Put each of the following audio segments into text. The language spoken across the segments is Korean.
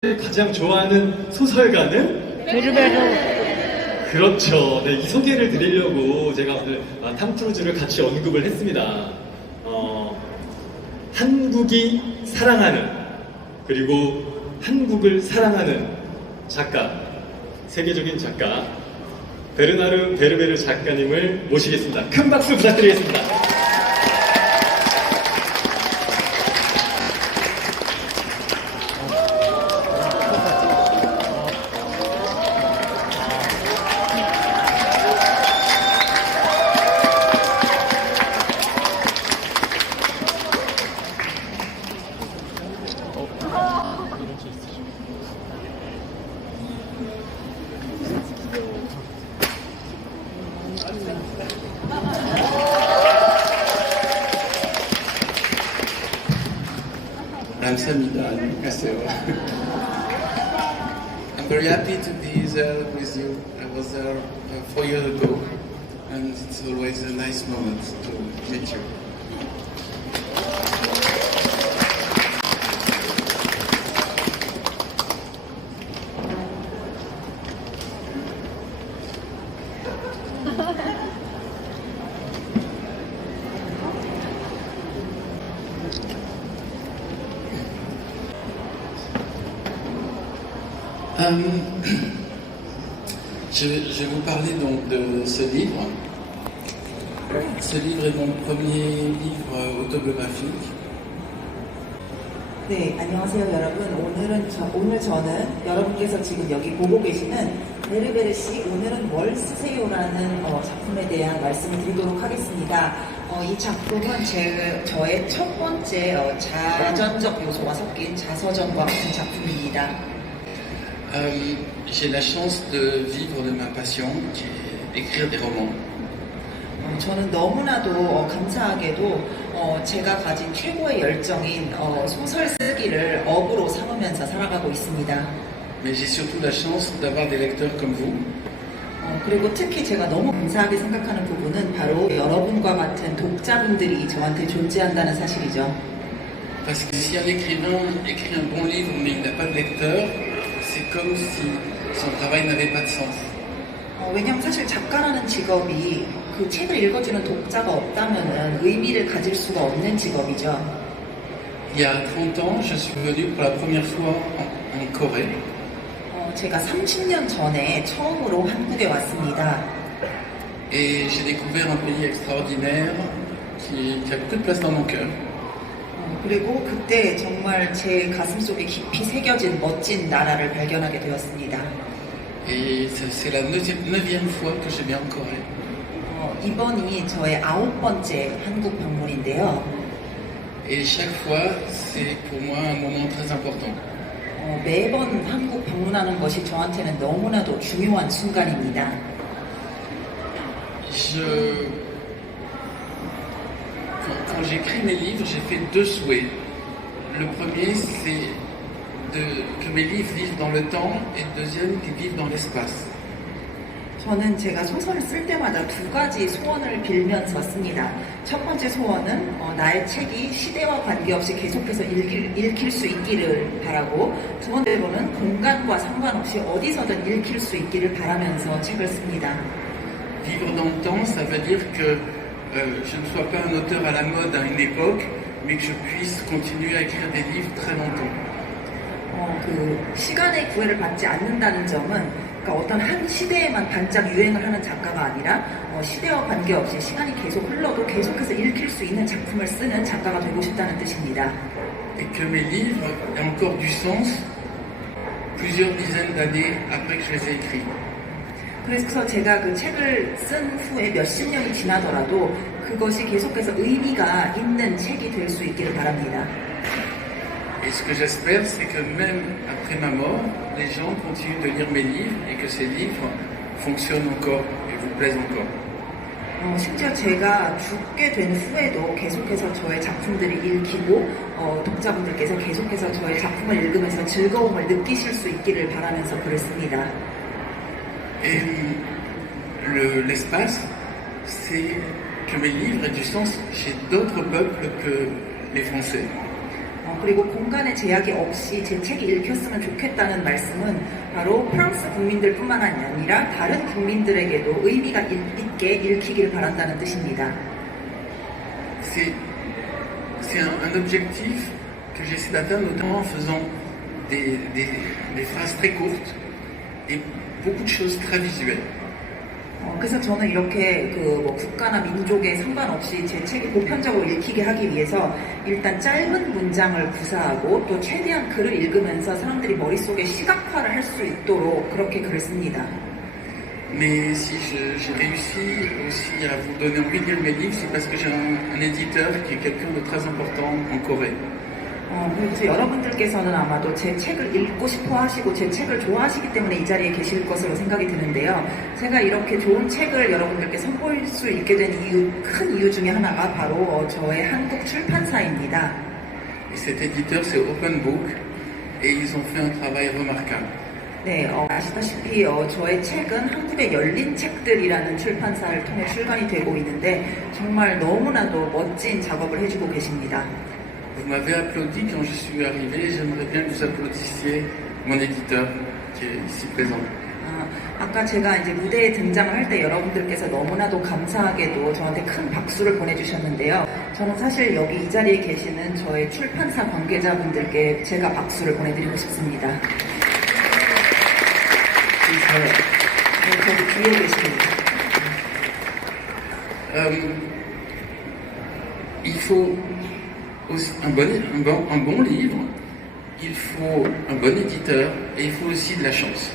가장 좋아하는 소설가는? 베르베르. 그렇죠. 네, 이 소개를 드리려고 제가 오늘 탐 크루즈를 같이 언급을 했습니다. 한국이 사랑하는, 그리고 한국을 사랑하는 작가, 세계적인 작가 베르나르 베르베르 작가님을 모시겠습니다. 큰 박수 부탁드리겠습니다. 감사합니다. 안녕하세요. I'm very happy to be there with you. I was there 4 years ago, and it's always a nice moment to meet you. Je vais vous parler donc de ce livre. Ce livre est mon premier livre autobiographique. 네, 안녕하세요 여러분. 오늘 저는 여러분께서 지금 여기 보고 계시는 베르베르 씨 오늘은 뭘 쓰세요라는 작품에 대한 말씀을 드리도록 하겠습니다. 이 작품은 저의 첫 번째 자전적 요소가 섞인 자서전과 같은 작품입니다. J'ai la chance de vivre de ma passion, qui est écrire des romans. 저는 너무나도 감사하게도 제가 가진 최고의 열정인 소설 쓰기를 업으로 삼으면서 살아가고 있습니다. Mais j'ai surtout la chance d'avoir des lecteurs comme vous. 그리고 특히 제가 너무 감사하게 생각하는 부분은 바로 여러분과 같은 독자분들이 저한테 존재한다는 사실이죠. Parce que si un écrivain écrit un bon livre mais il n'a pas de lecteur, c'est comme si son travail n'avait pas de sens. 왜냐하면 사실 작가라는 직업이 그 책을 읽어주는 독자가 없다면 의미를 가질 수가 없는 직업이죠. Il y a 30 ans, je suis venu pour la première fois en Corée. 제가 30년 전에 처음으로 한국에 왔습니다. Et j'ai découvert un pays extraordinaire qui a beaucoup de place dans mon cœur. 그리고 그때 정말 제 가슴속에 깊이 새겨진 멋진 나라를 발견하게 되었습니다. Et c'est la 9e fois que je viens en Corée. 이번이 저의 9번째 한국 방문인데요. Et chaque fois, c'est pour moi un moment très important. 매번 한국 방문하는 것이 저한테는 너무나도 중요한 순간입니다. Quand j'écris mes livres, j'ai fait 2 souhaits. Le premier, c'est que mes livres vivent dans le temps, et le deuxième, qu'ils vivent dans l'espace. 저는 제가 소설을 쓸 때마다 2가지 소원을 빌면서 씁니다. 첫 번째 소원은 나의 책이 시대와 관계없이 계속해서 읽힐 수 있기를 바라고, 두 번째로는 공간과 상관없이 어디서든 읽힐 수 있기를 바라면서 책을 씁니다. Vivre dans le temps, ça veut dire que je ne sois pas un auteur à la mode à une époque, mais que je puisse continuer à écrire des livres très longtemps. 그 시간의 구애를 받지 않는다는 점은 어떤 한 시대에만 반짝 유행을 하는 작가가 아니라 시대와 관계없이 시간이 계속 흘러도 계속해서 읽힐 수 있는 작품을 쓰는 작가가 되고 싶다는 뜻입니다. Et que mes livres aient encore du sens plusieurs dizaines d'années après que je les ai écrits. 그래서 제가 그 책을 쓴 후에 몇십 년이 지나더라도 그것이 계속해서 의미가 있는 책이 될 수 있기를 바랍니다. Et ce que j'espère, c'est que même après ma mort, les gens continuent de lire mes livres et que ces livres fonctionnent encore et vous plaisent encore. 심지어 제가 죽게 된 후에도 계속해서 저의 작품들이 읽히고 독자분들께서 계속해서 저의 작품을 읽으면서 즐거움을 느끼실 수 있기를 바라면서 글을 씁니다. Et l'espace, c'est que mes livres aient du sens chez d'autres peuples que les Français. 그리고 공간의 제약이 없이 제 책이 읽혔으면 좋겠다는 말씀은 바로 프랑스 국민들뿐만 아니라 다른 국민들에게도 의미가 있게 읽히길 바란다는 뜻입니다. C'est un objectif que j'essaie d'atteindre notamment en faisant des phrases très courtes et beaucoup de choses très visuelles. 그래서 저는 이렇게 뭐 국가나 민족에 상관없이 제 책이 보편적으로 읽히게 하기 위해서 일단 짧은 문장을 구사하고 또 최대한 글을 읽으면서 사람들이 머릿속에 시각화를 할 수 있도록 그렇게 글을 씁니다. Mais si j'ai réussi aussi à vous donner envie de lire mes livres, c'est parce que j'ai un éditeur qui est quelqu'un de très important en Corée. 그래서 여러분들께서는 아마도 제 책을 읽고 싶어 하시고 제 책을 좋아하시기 때문에 이 자리에 계실 것으로 생각이 드는데요. 제가 이렇게 좋은 책을 여러분들께 선보일 수 있게 된 큰 이유 중에 하나가 바로 저의 한국 출판사입니다. Et cet éditeur, c'est Open Book, et ils ont fait un travail remarquable. 네, 아시다시피 저의 책은 한국의 열린 책들이라는 출판사를 통해 출간이 되고 있는데 정말 너무나도 멋진 작업을 해주고 계십니다. Vous m'avez applaudi quand je suis arrivé, j'aimerais bien que vous applaudissiez mon éditeur qui est ici présent. 아까 제가 이제 무대에 등장을 할 때 여러분들께서 너무나도 감사하게도 저한테 큰 박수를 보내주셨는데요. 저는 사실 여기 이 자리에 계시는 저의 출판사 관계자분들께 제가 박수를 보내드리고 싶습니다. 저기 뒤에 계십니다. Il faut aussi un bon livre, il faut un bon éditeur et il faut aussi de la chance.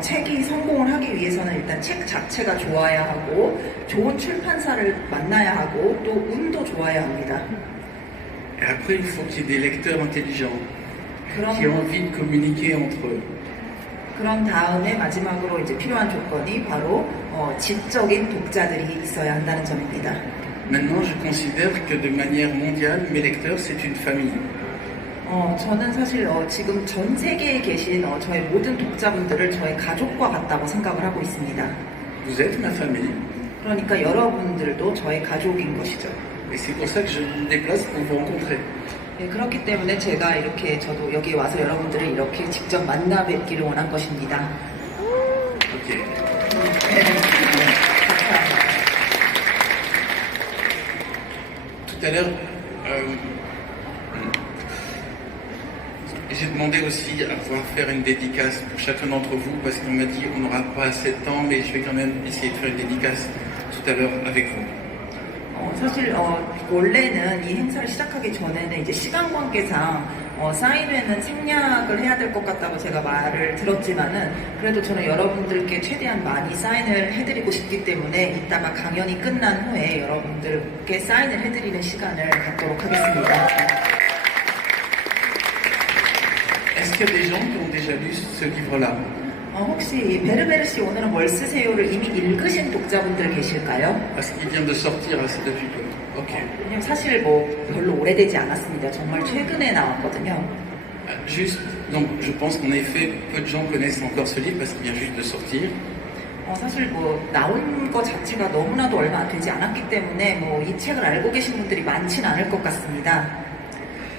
책이 성공을 하기 위해서는 일단 책 자체가 좋아야 하고 좋은 출판사를 만나야 하고 또 운도 좋아야 합니다. Et après, il faut qu'il y ait des lecteurs intelligents 그런, qui ont envie de communiquer entre eux. 그런 다음에 마지막으로 이제 필요한 조건이 바로 지적인 독자들이 있어야 한다는 점입니다. Maintenant, je considère que de manière mondiale, mes lecteurs, c'est une famille. 저는 사실 지금 전 세계에 계신 저의 모든 독자분들을 저의 가족과 같다고 생각을 하고 있습니다. Vous êtes ma famille. 그러니까 여러분들도 저의 가족인 것이죠. Et c'est pour ça que je me déplace pour vous rencontrer. 네, 그렇기 때문에 제가 이렇게 저도 여기 와서 여러분들을 이렇게 직접 만나 뵙기를 원한 것입니다. Ok. Tout à l'heure, j'ai demandé aussi à pouvoir faire une dédicace pour chacun d'entre vous parce qu'on m'a dit on n'aura pas assez de temps, mais je vais quand même essayer de faire une dédicace tout à l'heure avec vous. 사실 원래는 이 행사를 시작하기 전에는 이제 시간 관계상 사인회는 생략을 해야 될 것 같다고 제가 말을 들었지만은 그래도 저는 여러분들께 최대한 많이 사인을 해드리고 싶기 때문에 이따가 강연이 끝난 후에 여러분들께 사인을 해드리는 시간을 갖도록 하겠습니다. Est-ce qu'il y a des gens qui ont déjà lu ce livre-là? 혹시 베르베르 씨 오늘은 뭘 쓰세요를 이미 읽으신 독자분들 계실까요? Parce qu'il vient de sortir depuis peu. Ok. 왜냐면 사실 뭐 별로 오래되지 않았습니다. 정말 최근에 나왔거든요. Juste, donc je pense qu'en effet, peu de gens connaissent encore ce livre parce qu'il vient juste de sortir. 사실 뭐 나온 거 자체가 너무나도 얼마 안 되지 않았기 때문에 뭐 이 책을 알고 계신 분들이 많지는 않을 것 같습니다.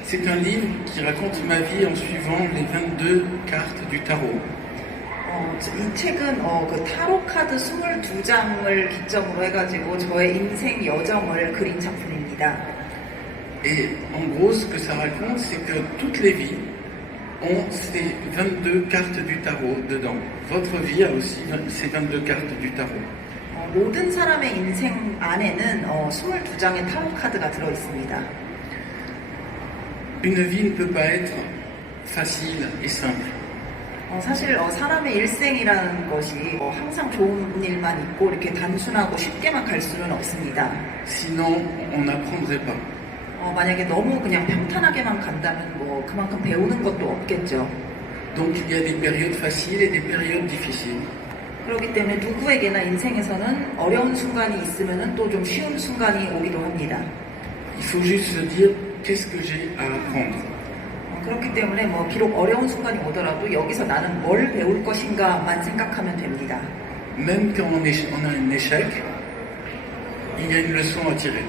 C'est un livre qui raconte ma vie en suivant les 22 cartes du tarot. 이 책은 그 타로 카드 22장을 기점으로 해가지고 저의 인생 여정을 그린 작품입니다. Et en gros, ce que ça raconte, c'est que toutes les vies ont ces 22 cartes du tarot dedans. Votre vie a aussi ces 22 cartes du tarot. 모든 사람의 인생 안에는 22장의 타로 카드가 들어 있습니다. Une vie ne peut pas être facile et simple. 사실 사람의 일생이라는 것이 항상 좋은 일만 있고 이렇게 단순하고 쉽게만 갈 수는 없습니다. Sinon, on n'apprendrait pas. 만약에 너무 그냥 평탄하게만 간다면 뭐 그만큼 배우는 것도 없겠죠. Donc il y a des périodes faciles et des périodes difficiles. 그렇기 때문에 누구에게나 인생에서는 어려운 순간이 있으면 또 좀 쉬운 순간이 오기도 합니다. Il faut juste se dire qu'est-ce que j'ai à apprendre. 그렇기 때문에 뭐 비록 어려운 순간이 오더라도 여기서 나는 뭘 배울 것인가만 생각하면 됩니다. Même quand on a un échec, il y a une leçon à tirer.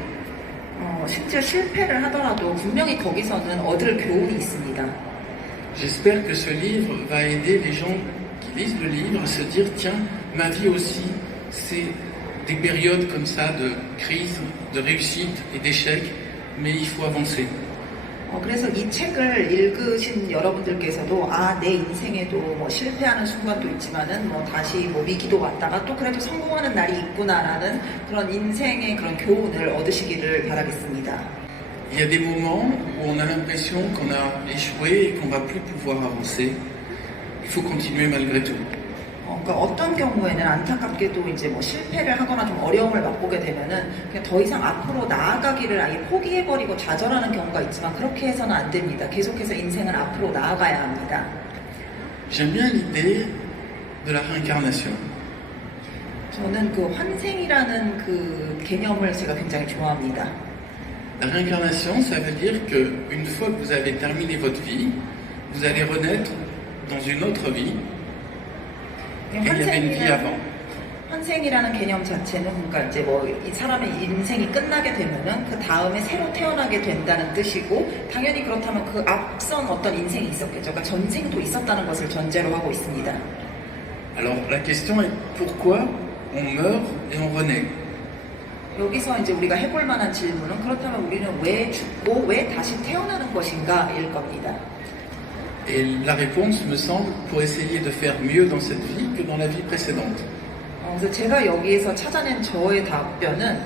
심지어 실패를 하더라도 분명히 거기서는 얻을 교훈이 있습니다. J'espère que ce livre va aider les gens qui lisent le livre à se dire, tiens, ma vie aussi, c'est des périodes comme ça de crise, de réussite et d'échec, mais il faut avancer. 그래서 이 책을 읽으신 여러분들께서도 내 인생에도 뭐 실패하는 순간도 있지만은 뭐 다시 뭐 위기도 왔다가 또 그래도 성공하는 날이 있구나라는 그런 인생의 그런 교훈을 얻으시기를 바라겠습니다. Il y a des moments où on a l'impression qu'on a échoué et qu'on va plus pouvoir avancer. Il faut continuer malgré tout. 그러니까 어떤 경우에는 안타깝게도 이제 뭐 실패를 하거나 좀 어려움을 맛보게 되면은 그냥 더 이상 앞으로 나아가기를 아예 포기해버리고 좌절하는 경우가 있지만 그렇게 해서는 안 됩니다. 계속해서 인생은 앞으로 나아가야 합니다. J'aime bien l'idée de la réincarnation. 저는 그 환생이라는 그 개념을 제가 굉장히 좋아합니다. La réincarnation, ça veut dire qu'une fois que vous avez terminé votre vie, vous allez renaître dans une autre vie. Et il y avait une vie avant. 환생이라는 개념 자체는 그러니까 이제 뭐 이 사람의 인생이 끝나게 되면은 그 다음에 새로 태어나게 된다는 뜻이고 당연히 그렇다면 그 앞선 어떤 인생이 있었겠죠. 그러니까 전생도 있었다는 것을 전제로 하고 있습니다. Alors la question est pourquoi on meurt et on renaît? 여기서 이제 우리가 해볼 만한 질문은 그렇다면 우리는 왜 죽고 왜 다시 태어나는 것인가일 겁니다. Et la réponse me semble pour essayer de faire mieux dans cette vie que dans la vie précédente. 그래서 제가 여기에서 찾아낸 저의 답변은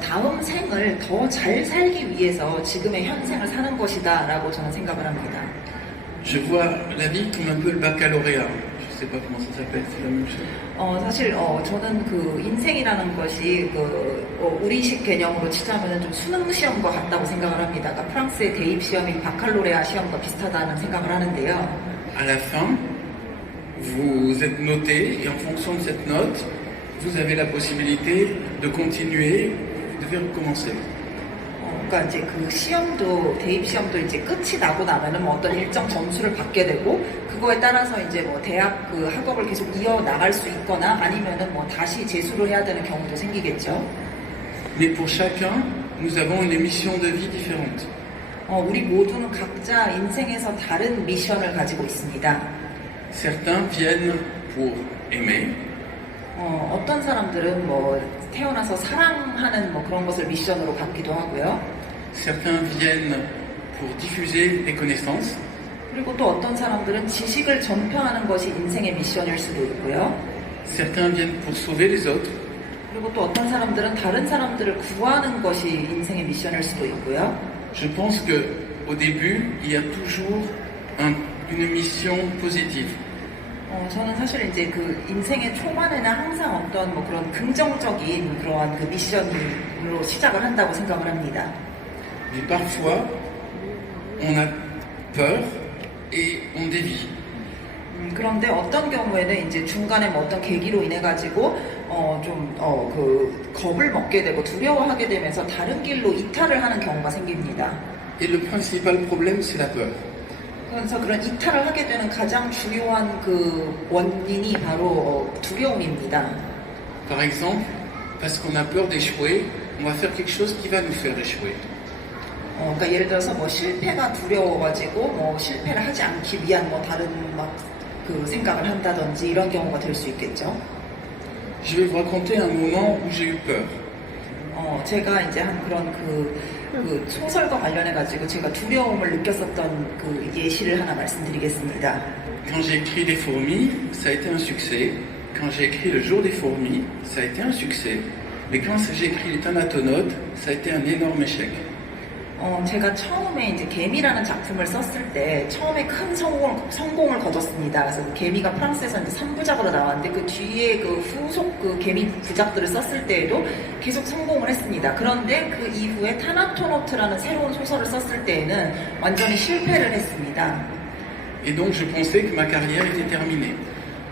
다음 생을 더 잘 살기 위해서 지금의 현생을 사는 것이다 라고 저는 생각을 합니다. Je vois la vie comme un peu le baccalauréat. Je sais pas comment ça s'appelle, c'est la même chose. 사실 저는 그 인생이라는 것이 우리식 개념으로 치자면 좀 수능 시험과 같다고 생각을 합니다. 그러니까 프랑스의 대입 시험인 바칼로레아 시험과 비슷하다는 생각을 하는데요. À la fin, vous êtes noté et en fonction de cette note, vous avez la possibilité de continuer, vous devez recommencer. 그러니까 이제 그 시험도 대입 시험도 이제 끝이 나고 나면은 뭐 어떤 일정 점수를 받게 되고 그거에 따라서 이제 뭐 대학 그 학업을 계속 이어 나갈 수 있거나 아니면은 뭐 다시 재수를 해야 되는 경우도 생기겠죠. Mais pour chacun, nous avons une mission de vie différente. 우리 모두는 각자 인생에서 다른 미션을 가지고 있습니다. Certains viennent pour aimer, 어떤 사람들은 뭐 태어나서 사랑하는 뭐 그런 것을 미션으로 갖기도 하고요. certains viennent pour diffuser des connaissances, 그리고 또 어떤 사람들은 지식을 전파하는 것이 인생의 미션일 수도 있고요. certains viennent pour sauver les autres, 그리고 또 어떤 사람들은 다른 사람들을 구하는 것이 인생의 미션일 수도 있고요. Je pense qu'au début, il y a toujours une mission positive. 저는 사실 이제 그 인생의 초반에는 항상 어떤 뭐 그런 긍정적인 그러한 그 미션으로 시작을 한다고 생각을 합니다. Mais parfois, on a peur et on dévie. 그런데 어떤 경우에는 이제 중간에 뭐 어떤 계기로 인해 가지고 그 겁을 먹게 되고 두려워하게 되면서 다른 길로 이탈을 하는 경우가 생깁니다. Et le principal problème, c'est la peur. 그래서 그런 이탈을 하게 되는 가장 중요한 그 원인이 바로 두려움입니다. Par exemple, parce qu'on a peur d'échouer, on va faire quelque chose qui va nous faire échouer. 그러니까 예를 들어서 뭐 실패가 두려워가지고 뭐 실패를 하지 않기 위한 뭐 다른 막 그 생각을 한다든지 이런 경우가 될 수 있겠죠. Je vais vous raconter un moment où j'ai eu peur. 제가 이제 한 그런 그 소설과 관련해가지고 제가 두려움을 느꼈었던 그 예시를 하나 말씀드리겠습니다. Quand j'ai écrit Les Fourmis, ça a été un succès. Quand j'ai écrit Le Jour des Fourmis, ça a été un succès. Mais quand j'ai écrit Les Thanatonautes, ça a été un énorme échec. 제가 처음에 이제 개미라는 작품을 썼을 때 처음에 큰 성공을 거뒀습니다. 그래서 개미가 프랑스에서 이제 3부작으로 나왔는데 그 뒤에 그 후속 그 개미 부작들을 썼을 때에도 계속 성공을 했습니다. 그런데 그 이후에 타나토노트라는 새로운 소설을 썼을 때에는 완전히 실패를 했습니다. Et donc je pensais que ma carrière était terminée.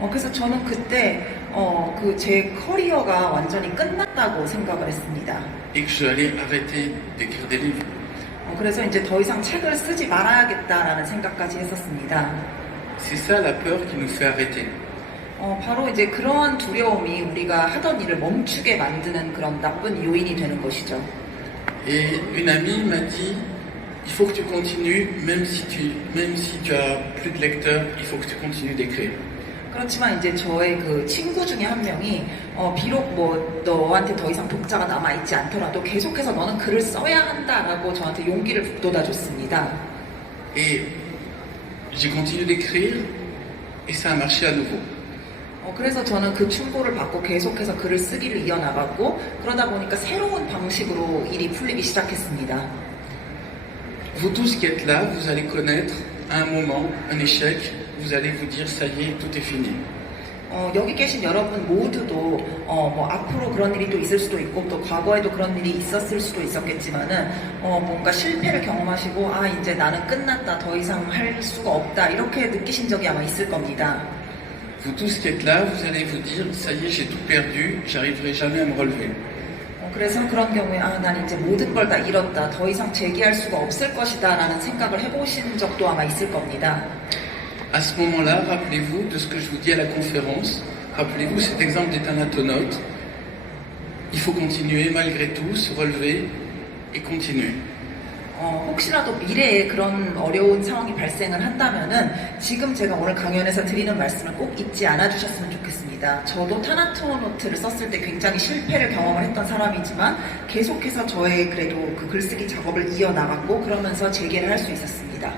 그래서 저는 그때 그 제 커리어가 완전히 끝났다고 생각을 했습니다. Et que j'allais arrêter d'écrire des livres. 그래서 이제 더 이상 책을 쓰지 말아야겠다라는 생각까지 했었습니다. C'est ça la peur qui nous fait arrêter. 바로 이제 그러한 두려움이 우리가 하던 일을 멈추게 만드는 그런 나쁜 요인이 되는 것이죠. Et une amie m'a dit, il faut que tu continues, même si tu as plus de lecteurs, il faut que tu continues d'écrire. 그렇지만 이제 저의 그 친구 중에 한 명이 비록 뭐 너한테 더 이상 독자가 남아 있지 않더라도 계속해서 너는 글을 써야 한다라고 저한테 용기를 북돋아줬습니다. Et j'ai continué d'écrire et ça a marché à nouveau. 그래서 저는 그 충고를 받고 계속해서 글을 쓰기를 이어나갔고 그러다 보니까 새로운 방식으로 일이 풀리기 시작했습니다. Vous tous qui êtes là, vous allez connaître à un moment un échec, vous allez vous dire ça y est, tout est fini. 여기 계신 여러분 모두도 뭐 앞으로 그런 일이 또 있을 수도 있고 또 과거에도 그런 일이 있었을 수도 있었겠지만은 뭔가 실패를 경험하시고 아 이제 나는 끝났다 더 이상 할 수가 없다 이렇게 느끼신 적이 아마 있을 겁니다. Vous tous qui êtes là, vous allez vous dire ça y est, j'ai tout perdu, j'arriverai jamais à me relever. 그래서 그런 경우에 아, 난 이제 모든 걸 다 잃었다. 더 이상 재기할 수가 없을 것이다 라는 생각을 해보신 적도 아마 있을 겁니다. À ce moment-là, rappelez-vous de ce que je vous dis à la conférence, rappelez-vous cet exemple des thanatonautes. Il faut continuer malgré tout, se relever et continuer. 혹시라도 미래에 그런 어려운 상황이 발생을 한다면은 지금 제가 오늘 강연에서 드리는 말씀을 꼭 잊지 않아 주셨으면 좋겠습니다. 저도 타나토노트를 썼을 때 굉장히 실패를 경험을 했던 사람이지만 계속해서 저의 그래도 그 글쓰기 작업을 이어나갔고 그러면서 재개를 할 수 있었습니다.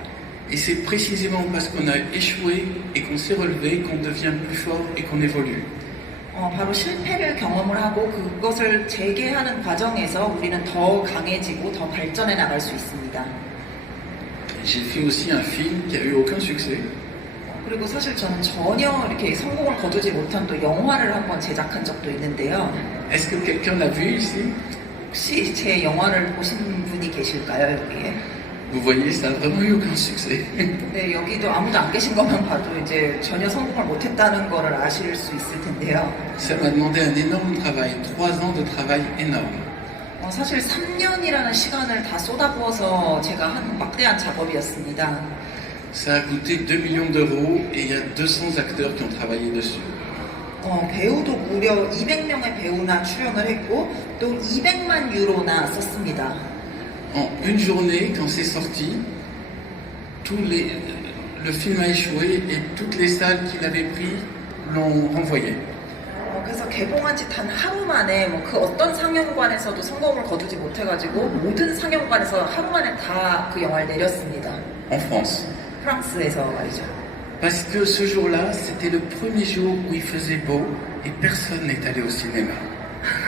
Et c'est précisément parce qu'on a échoué et qu'on s'est relevé qu'on devient plus fort et qu'on évolue. 바로 실패를 경험을 하고 그것을 재개하는 과정에서 우리는 더 강해지고 더 발전해 나갈 수 있습니다. J'ai fait aussi un film qui a eu aucun succès. 그리고 사실 저는 전혀 이렇게 성공을 거두지 못한 또 영화를 한번 제작한 적도 있는데요. Est-ce que quelqu'un l'a vu ici? 혹시 제 영화를 보신 분이 계실까요, 여기에? Vous voyez, ça n'a vraiment eu aucun succès. 네, 여기도 아무도 안 계신 것만 봐도 이제 전혀 성공을 못했다는 거를 아실 수 있을 텐데요. Ça m'a demandé un énorme travail, 3 ans de travail énorme. 사실 3년이라는 시간을 다 쏟아부어서 제가 한 막대한 작업이었습니다. Ça a coûté 2 millions d'euros et il y a 200 acteurs qui ont travaillé dessus. 배우도 무려 200명의 배우나 출연을 했고 또 200만 유로나 썼습니다. En une journée, quand c'est sorti, le film a échoué et toutes les salles qui l'avaient pris l'ont renvoyé. 그래서 개봉한 지 단 하루 만에 그 어떤 상영관에서도 성공을 거두지 못해가지고 모든 상영관에서 하루 만에 다 그 영화를 내렸습니다. En France. 프랑스에서 말이죠. Parce que ce jour-là, c'était le premier jour où il faisait beau et personne n'est allé au cinéma.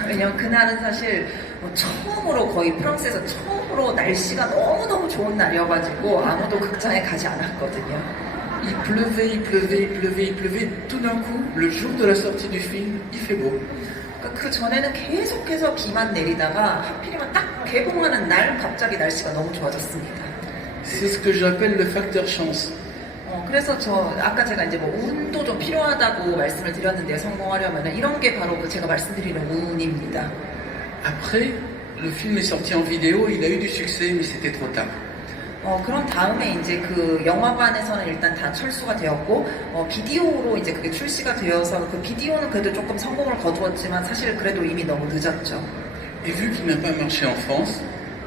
왜냐면 그날은 사실 처음으로 거의 프랑스에서 처음으로 날씨가 너무너무 좋은 날이어가지고 아무도 극장에 가지 않았거든요. Il pleuvait, il pleuvait, il pleuvait, il pleuvait. Tout d'un coup, le jour de la sortie du film, il fait beau. 그 전에는 계속해서 비만 내리다가 하필이면 딱 개봉하는 날 갑자기 날씨가 너무 좋아졌습니다. C'est ce que j'appelle le facteur chance. 그래서 아까 제가 이제 운도 좀 필요하다고 말씀을 드렸는데요. 성공하려면 이런 게 바로 제가 말씀드리는 운입니다. Après, le film est sorti en vidéo, il a eu du succès, mais c'était trop tard. 그런 다음에 이제 그 영화관에서는 일단 다 철수가 되었고 비디오로 이제 그게 출시가 되어서 그 비디오는 그래도 조금 성공을 거두었지만 사실 그래도 이미 너무 늦었죠. Et vu qu'il n'a pas marché en France,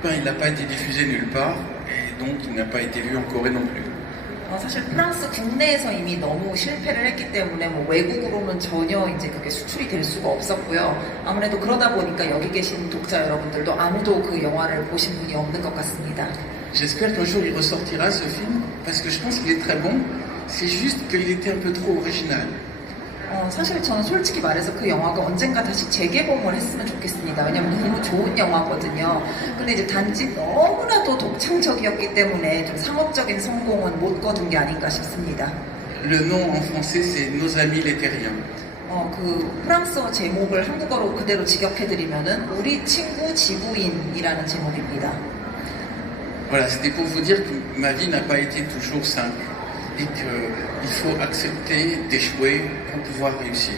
il n'a pas été diffusé nulle part, et donc il n'a pas été vu en Corée non plus. 사실 프랑스 국내에서 이미 너무 실패를 했기 때문에 외국으로는 전혀 이제 그게 수출이 될 수가 없었고요. 아무래도 그러다 보니까 여기 계신 독자 여러분들도 아무도 그 영화를 보신 분이 없는 것 같습니다. J'espère qu'un jour il ressortira ce film, parce que je pense qu'il est très bon, c'est juste qu'il était un peu trop original. 사실 저는 솔직히 말해서 그 영화가 언젠가 다시 재개봉을 했으면 좋겠습니다. 왜냐면 너무 좋은 영화거든요. 근데 이제 단지 너무나도 독창적이었기 때문에 좀 상업적인 성공은 못 거둔 게 아닌가 싶습니다. Le nom en français c'est Nos amis les terriens. 그 프랑스어 제목을 한국어로 그대로 직역해드리면은 우리 친구 지구인이라는 제목입니다. Voilà, c'était pour vous dire que ma vie n'a pas été toujours simple. Et qu'il faut accepter d'échouer pour pouvoir réussir.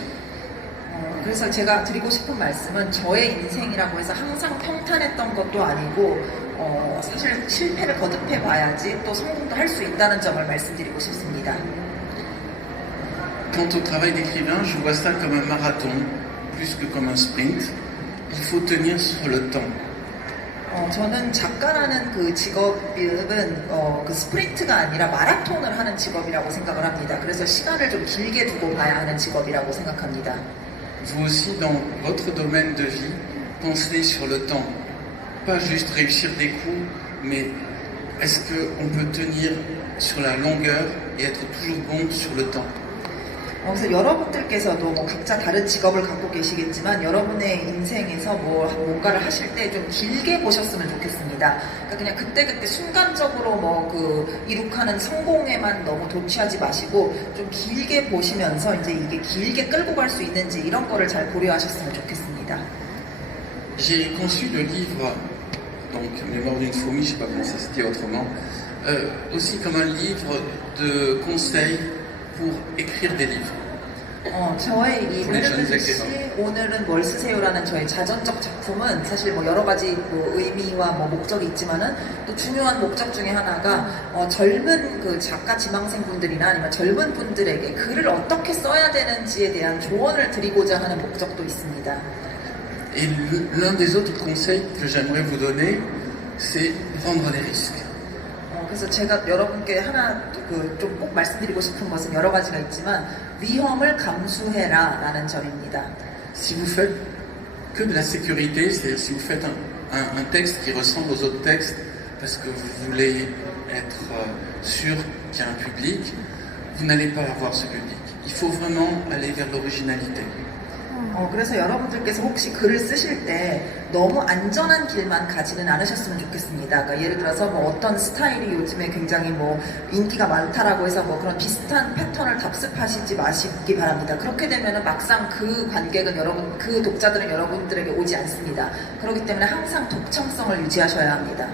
그래서 제가 드리고 싶은 말씀은 저의 인생이라고 해서 항상 평탄했던 것도 아니고 사실 실패를 거듭해 봐야지 또 성공도 할 수 있다는 점을 말씀드리고 싶습니다. Quant au travail d'écrivain, je vois ça comme un marathon, plus que comme un sprint. Il faut tenir sur le temps. 저는 작가라는 그 직업은 그 스프린트가 아니라 마라톤을 하는 직업이라고 생각을 합니다. 그래서 시간을 좀 길게 두고 봐야 하는 직업이라고 생각합니다. Vous aussi, dans votre domaine de vie, pensez sur le temps. Pas juste réussir des coups, mais est-ce qu'on peut tenir sur la longueur et être toujours bon sur le temps? 그래서 여러분들께서도 뭐 각자 다른 직업을 갖고 계시겠지만 여러분의 인생에서 뭔가를 하실 때 좀 길게 보셨으면 좋겠습니다. 그러니까 그냥 그때그때 순간적으로 이룩하는 성공에만 너무 도취하지 마시고 좀 길게 보시면서 이제 이게 길게 끌고 갈 수 있는지 이런 거를 잘 고려하셨으면 좋겠습니다. J'ai conçu le livre, donc Mémoire d'une fourmi, je ne sais pas comment ça se dit autrement, aussi comme un livre de conseils pour écrire des livres. 저의 이 오늘 베르베르 전세계가. 씨 오늘은 뭘 쓰세요라는 저의 자전적 작품은 사실 여러 가지 의미와 목적이 있지만은 또 중요한 목적 중에 하나가 젊은 그 작가 지망생분들이나 아니면 젊은 분들에게 글을 어떻게 써야 되는지에 대한 조언을 드리고자 하는 목적도 있습니다. Et l'un des autres conseils que j'aimerais vous donner, c'est prendre des risques. 그래서 제가 여러분께 하나 좀 꼭 말씀드리고 싶은 것은 여러 가지가 있지만 위험을 감수해라 라는 점입니다. Si vous faites que de la sécurité, c'est-à-dire si vous faites un texte qui ressemble aux autres textes parce que vous voulez être sûr qu'il y a un public, vous n'allez pas avoir ce public. Il faut vraiment aller vers l'originalité. 그래서 여러분들께서 혹시 글을 쓰실 때 너무 안전한 길만 가지는 않으셨으면 좋겠습니다. 그러니까 예를 들어서 어떤 스타일이 요즘에 굉장히 인기가 많다라고 해서 그런 비슷한 패턴을 답습하시지 마시기 바랍니다. 그렇게 되면은 막상 그 관객은 그 독자들은 여러분들에게 오지 않습니다. 그렇기 때문에 항상 독창성을 유지하셔야 합니다.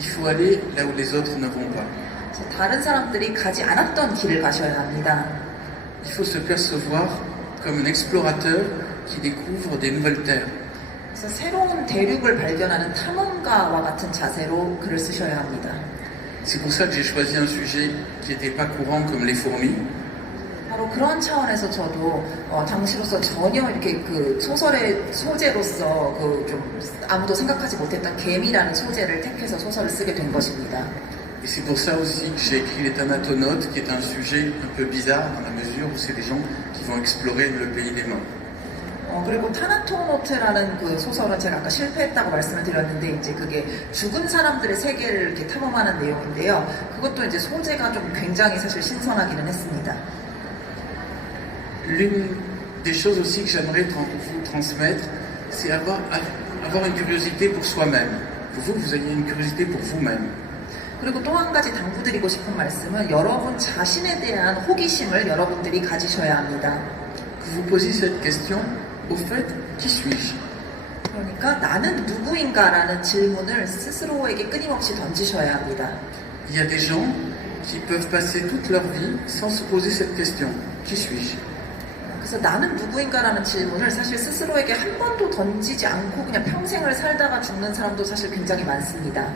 Il faut aller là où les autres ne vont pas. 다른 사람들이 가지 않았던 길을 가셔야 합니다. Il faut se percevoir comme un explorateur qui découvre des nouvelles terres. 그래서 새로운 대륙을 발견하는 탐험가와 같은 자세로 글을 쓰셔야 합니다. C'est pour ça que j'ai choisi un sujet qui n'était pas courant comme les fourmis. 바로 그런 차원에서 저도 당시로서 전혀 이렇게 그 소설의 소재로서 좀 아무도 생각하지 못했던 개미라는 소재를 택해서 소설을 쓰게 된 것입니다. Et c'est pour ça aussi que j'ai écrit Les Thanatonautes, qui est un sujet un peu bizarre dans la mesure où c'est des gens qui vont explorer le pays des morts. 그리고 타나토노트라는 그 소설은 제가 아까 실패했다고 말씀을 드렸는데 이제 그게 죽은 사람들의 세계를 이렇게 탐험하는 내용인데요. 그것도 이제 소재가 좀 굉장히 사실 신선하기는 했습니다. L'une des choses aussi que j'aimerais vous transmettre, c'est avoir une curiosité pour soi-même. Vous ayez une curiosité pour vous-même. 그리고 또 한 가지 당부드리고 싶은 말씀은 여러분 자신에 대한 호기심을 여러분들이 가지셔야 합니다. Que vous posiez cette question, au fait, qui suis-je? 그러니까 나는 누구인가라는 질문을 스스로에게 끊임없이 던지셔야 합니다. Il y a des gens qui peuvent passer toute leur vie sans se poser cette question. Qui suis-je? 그래서 나는 누구인가라는 질문을 사실 스스로에게 한 번도 던지지 않고 그냥 평생을 살다가 죽는 사람도 사실 굉장히 많습니다.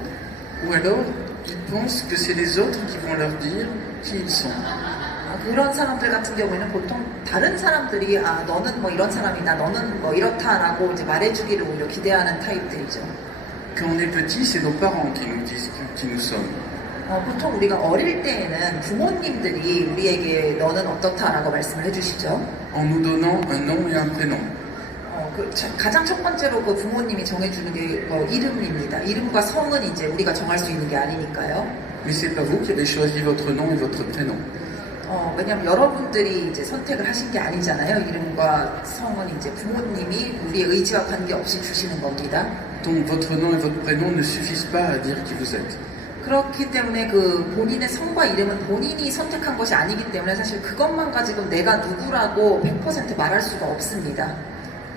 Ou alors, ils pensent que c'est les autres qui vont leur dire qui ils sont. 그런 사람들 같은 경우에는 보통 다른 사람들이 너는 이런 사람이다, 너는 이렇다라고 이제 말해주기를 오히려 기대하는 타입들이죠. Quand on est petit, c'est nos parents qui nous disent qui nous sommes. 보통 우리가 어릴 때에는 부모님들이 우리에게 너는 어떻다라고 말씀을 해주시죠. En nous donnant un nom et un prénom. 가장 첫 번째로 그 부모님이 정해주는 게 이름입니다. 이름과 성은 이제 우리가 정할 수 있는 게 아니니까요. Mais c'est pas vous qui avez choisi votre nom et votre prénom. 왜냐면 여러분들이 이제 선택을 하신 게 아니잖아요. 이름과 성은 이제 부모님이 우리의 의지와 관계없이 주시는 겁니다. Donc votre nom et votre prénom ne suffisent pas à dire qui vous êtes. 그렇기 때문에 그 본인의 성과 이름은 본인이 선택한 것이 아니기 때문에 사실 그것만 가지고 내가 누구라고 100% 말할 수가 없습니다.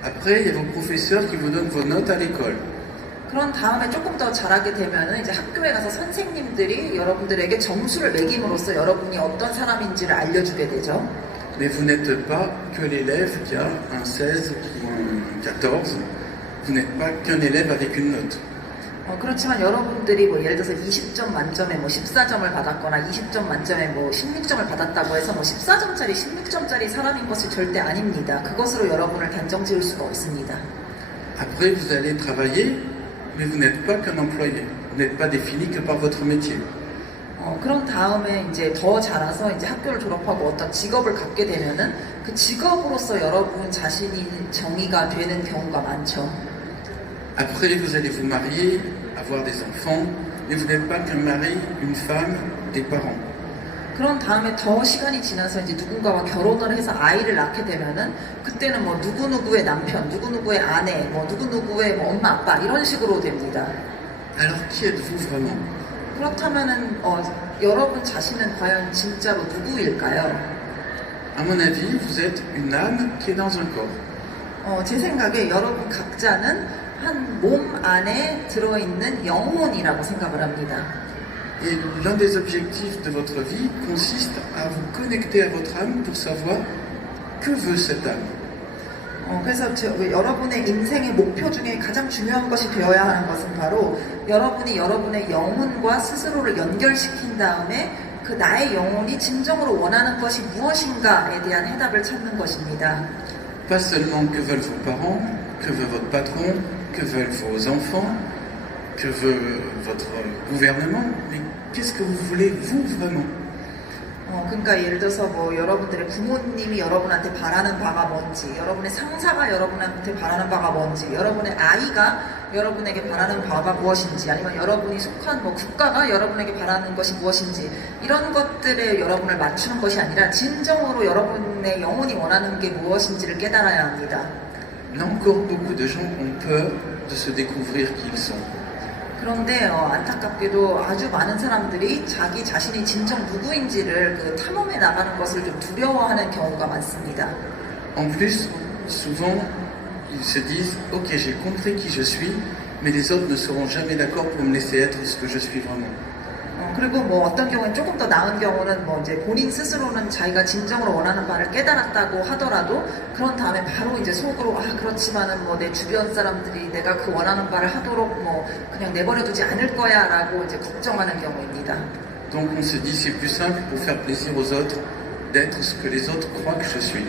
Après, il y a vos professeurs qui vous donnent vos notes à l'école. 그런 다음에 조금 더 잘하게 되면은 이제 학교에 가서 선생님들이 여러분들에게 점수를 매김으로써 여러분이 어떤 사람인지를 알려주게 되죠. Mais vous n'êtes pas que l'élève qui a un 16 ou un 14. Vous n'êtes pas qu'un élève avec une note. 그렇지만 여러분들이 예를 들어서 20점 만점에 14점을 받았거나 20점 만점에 16점을 받았다고 해서 14점짜리 16점짜리 사람인 것이 절대 아닙니다. 그것으로 여러분을 단정 지을 수가 없습니다. Après, vous allez travailler mais vous n'êtes pas qu'un employé. Vous n'êtes pas défini que par votre métier. 그런 다음에 이제 더 자라서 이제 학교를 졸업하고 어떤 직업을 갖게 되면은 그 직업으로서 여러분 자신이 정의가 되는 경우가 많죠. Après, vous allez vous marier, avoir des enfants, mais vous n'êtes pas qu'un mari, une femme, des parents. 그런 다음에 더 시간이 지나서 이제 누군가와 결혼을 해서 아이를 낳게 되면은 그때는 뭐 누구누구의 남편, 누구누구의 아내, 뭐 누구누구의 뭐 엄마, 아빠 이런 식으로 됩니다. Alors, qui êtes-vous vraiment? 그렇다면은 여러분 자신은 과연 진짜로 누구일까요? À mon avis, vous êtes une âme qui est dans un corps. 제 생각에 여러분 각자는 한 몸 안에 들어있는 영혼이라고 생각을 합니다. Et l'un des objectifs de votre vie consiste à vous connecter à votre âme pour savoir que veut cette âme. 그래서 여러분의 인생의 목표 중에 가장 중요한 것이 되어야 하는 것은 바로 여러분이 여러분의 영혼과 스스로를 연결시킨 다음에 그 나의 영혼이 진정으로 원하는 것이 무엇인가에 대한 해답을 찾는 것입니다. Pas seulement que veulent vos parents, que veut votre patron, que veulent vos enfants, que veut votre gouvernement, mais qu'est-ce que vous voulez vous vraiment? 그러니까 예를 들어서 뭐 여러분들의 부모님이 여러분한테 바라는 바가 뭔지, 여러분의 상사가 여러분한테 바라는 바가 뭔지, 여러분의 아이가 여러분에게 바라는 바가 무엇인지, 아니면 여러분이 속한 뭐 국가가 여러분에게 바라는 것이 무엇인지, 이런 것들에 여러분을 맞추는 것이 아니라 진정으로 여러분의 영혼이 원하는 게 무엇인지를 깨달아야 합니다. Là encore, beaucoup de gens ont peur de se découvrir qui ils sont. 그런데 안타깝게도 아주 많은 사람들이 자기 자신이 진정 누구인지를 그 탐험해 나가는 것을 좀 두려워하는 경우가 많습니다. En plus, souvent, ils se disent « Ok, j'ai compris qui je suis, mais les autres ne seront jamais d'accord pour me laisser être ce que je suis vraiment. » 그리고 뭐 어떤 경우는 조금 더 나은 경우는 뭐 이제 본인 스스로는 자기가 진정으로 원하는 바를 깨달았다고 하더라도 그런 다음에 바로 이제 속으로 그렇지만은 뭐 내 주변 사람들이 내가 그 원하는 바를 하도록 뭐 그냥 내버려두지 않을 거야라고 이제 걱정하는 경우입니다. Donc on se dit c'est plus simple pour faire plaisir aux autres d'être ce que les autres croient que je suis.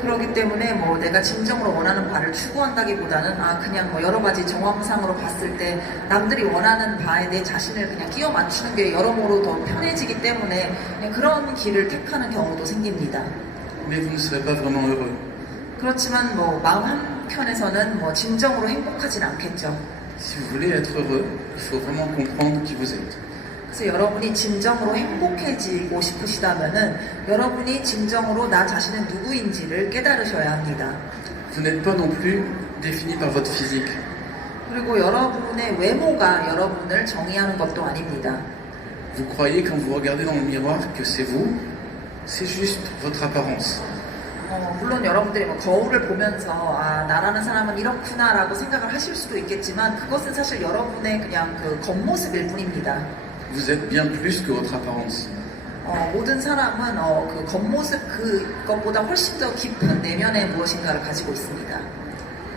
그렇기 때문에 뭐 내가 진정으로 원하는 바를 추구한다기보다는 그냥 뭐 여러 가지 정황상으로 봤을 때 남들이 원하는 바에 내 자신을 그냥 끼워 맞추는 게 여러모로 더 편해지기 때문에 그냥 그런 길을 택하는 경우도 생깁니다. Mais vous ne serez pas vraiment heureux. 그렇지만 뭐 마음 한편에서는 뭐 진정으로 행복하진 않겠죠. Si vous voulez être heureux, il faut vraiment comprendre qui vous êtes. 그래서 여러분이 진정으로 행복해지고 싶으시다면은 여러분이 진정으로 나 자신은 누구인지를 깨달으셔야 합니다. Vous n'êtes pas non plus défini par votre physique. 그리고 여러분의 외모가 여러분을 정의하는 것도 아닙니다. Vous croyez quand vous regardez dans le miroir que c'est vous, c'est juste votre apparence. 물론 여러분들이 뭐 거울을 보면서 나라는 사람은 이렇구나라고 생각을 하실 수도 있겠지만 그것은 사실 여러분의 그냥 그 겉모습일 뿐입니다. Vous êtes bien plus que votre apparence. 모든 사람은 그 겉모습 그것보다 훨씬 더 깊은 내면의 무엇인가를 가지고 있습니다.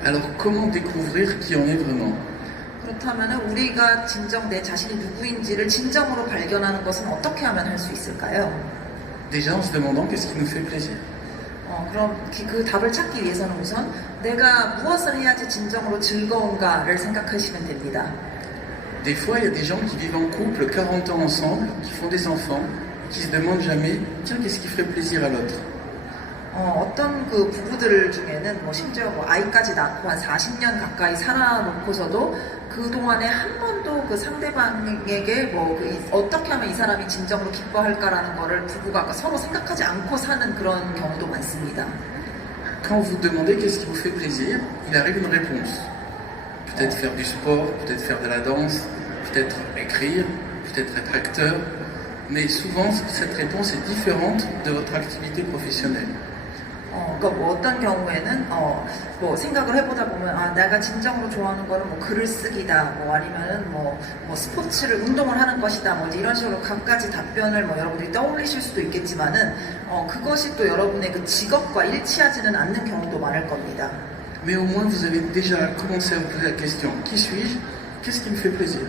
Alors comment découvrir qui on est vraiment? 그렇다면 우리가 진정 내 자신이 누구인지를 진정으로 발견하는 것은 어떻게 하면 할 수 있을까요? Déjà en se demandant qu'est-ce qui nous fait plaisir. 그럼 그 답을 찾기 위해서는 우선 내가 무엇을 해야지 진정으로 즐거운가를 생각하시면 됩니다. Des fois, il y a des gens qui vivent en couple 40 ans ensemble, qui font des enfants, qui se demandent jamais, tiens, qu'est-ce qui ferait plaisir à l'autre? 어떤 그 부부들 중에는 뭐 심지어 뭐 아이까지 낳고 한 40년 가까이 살아놓고서도 그 동안에 한 번도 그 상대방에게 뭐 어떻게 하면 이 사람이 진정으로 기뻐할까라는 거를 부부가 서로 생각하지 않고 사는 그런 경우도 많습니다. Quand vous demandez qu'est-ce qui vous fait plaisir, il arrive une réponse. Peut-être faire du sport, peut-être faire de la danse, peut-être écrire, peut-être être acteur. Mais souvent, cette réponse est différente de votre activité professionnelle. 그러니까 뭐 어떤 경우에는 뭐 생각을 해보다 보면 내가 진정으로 좋아하는 거는 뭐 글을 쓰기다, 뭐 아니면은 뭐 스포츠를 운동을 하는 것이다, 뭐 이런 식으로 각가지 답변을 뭐 여러분들이 떠올리실 수도 있겠지만은 그것이 또 여러분의 그 직업과 일치하지는 않는 경우도 많을 겁니다. Mais au moins, vous avez déjà commencé à vous poser la question qui suis-je? Qu'est-ce qui me fait plaisir?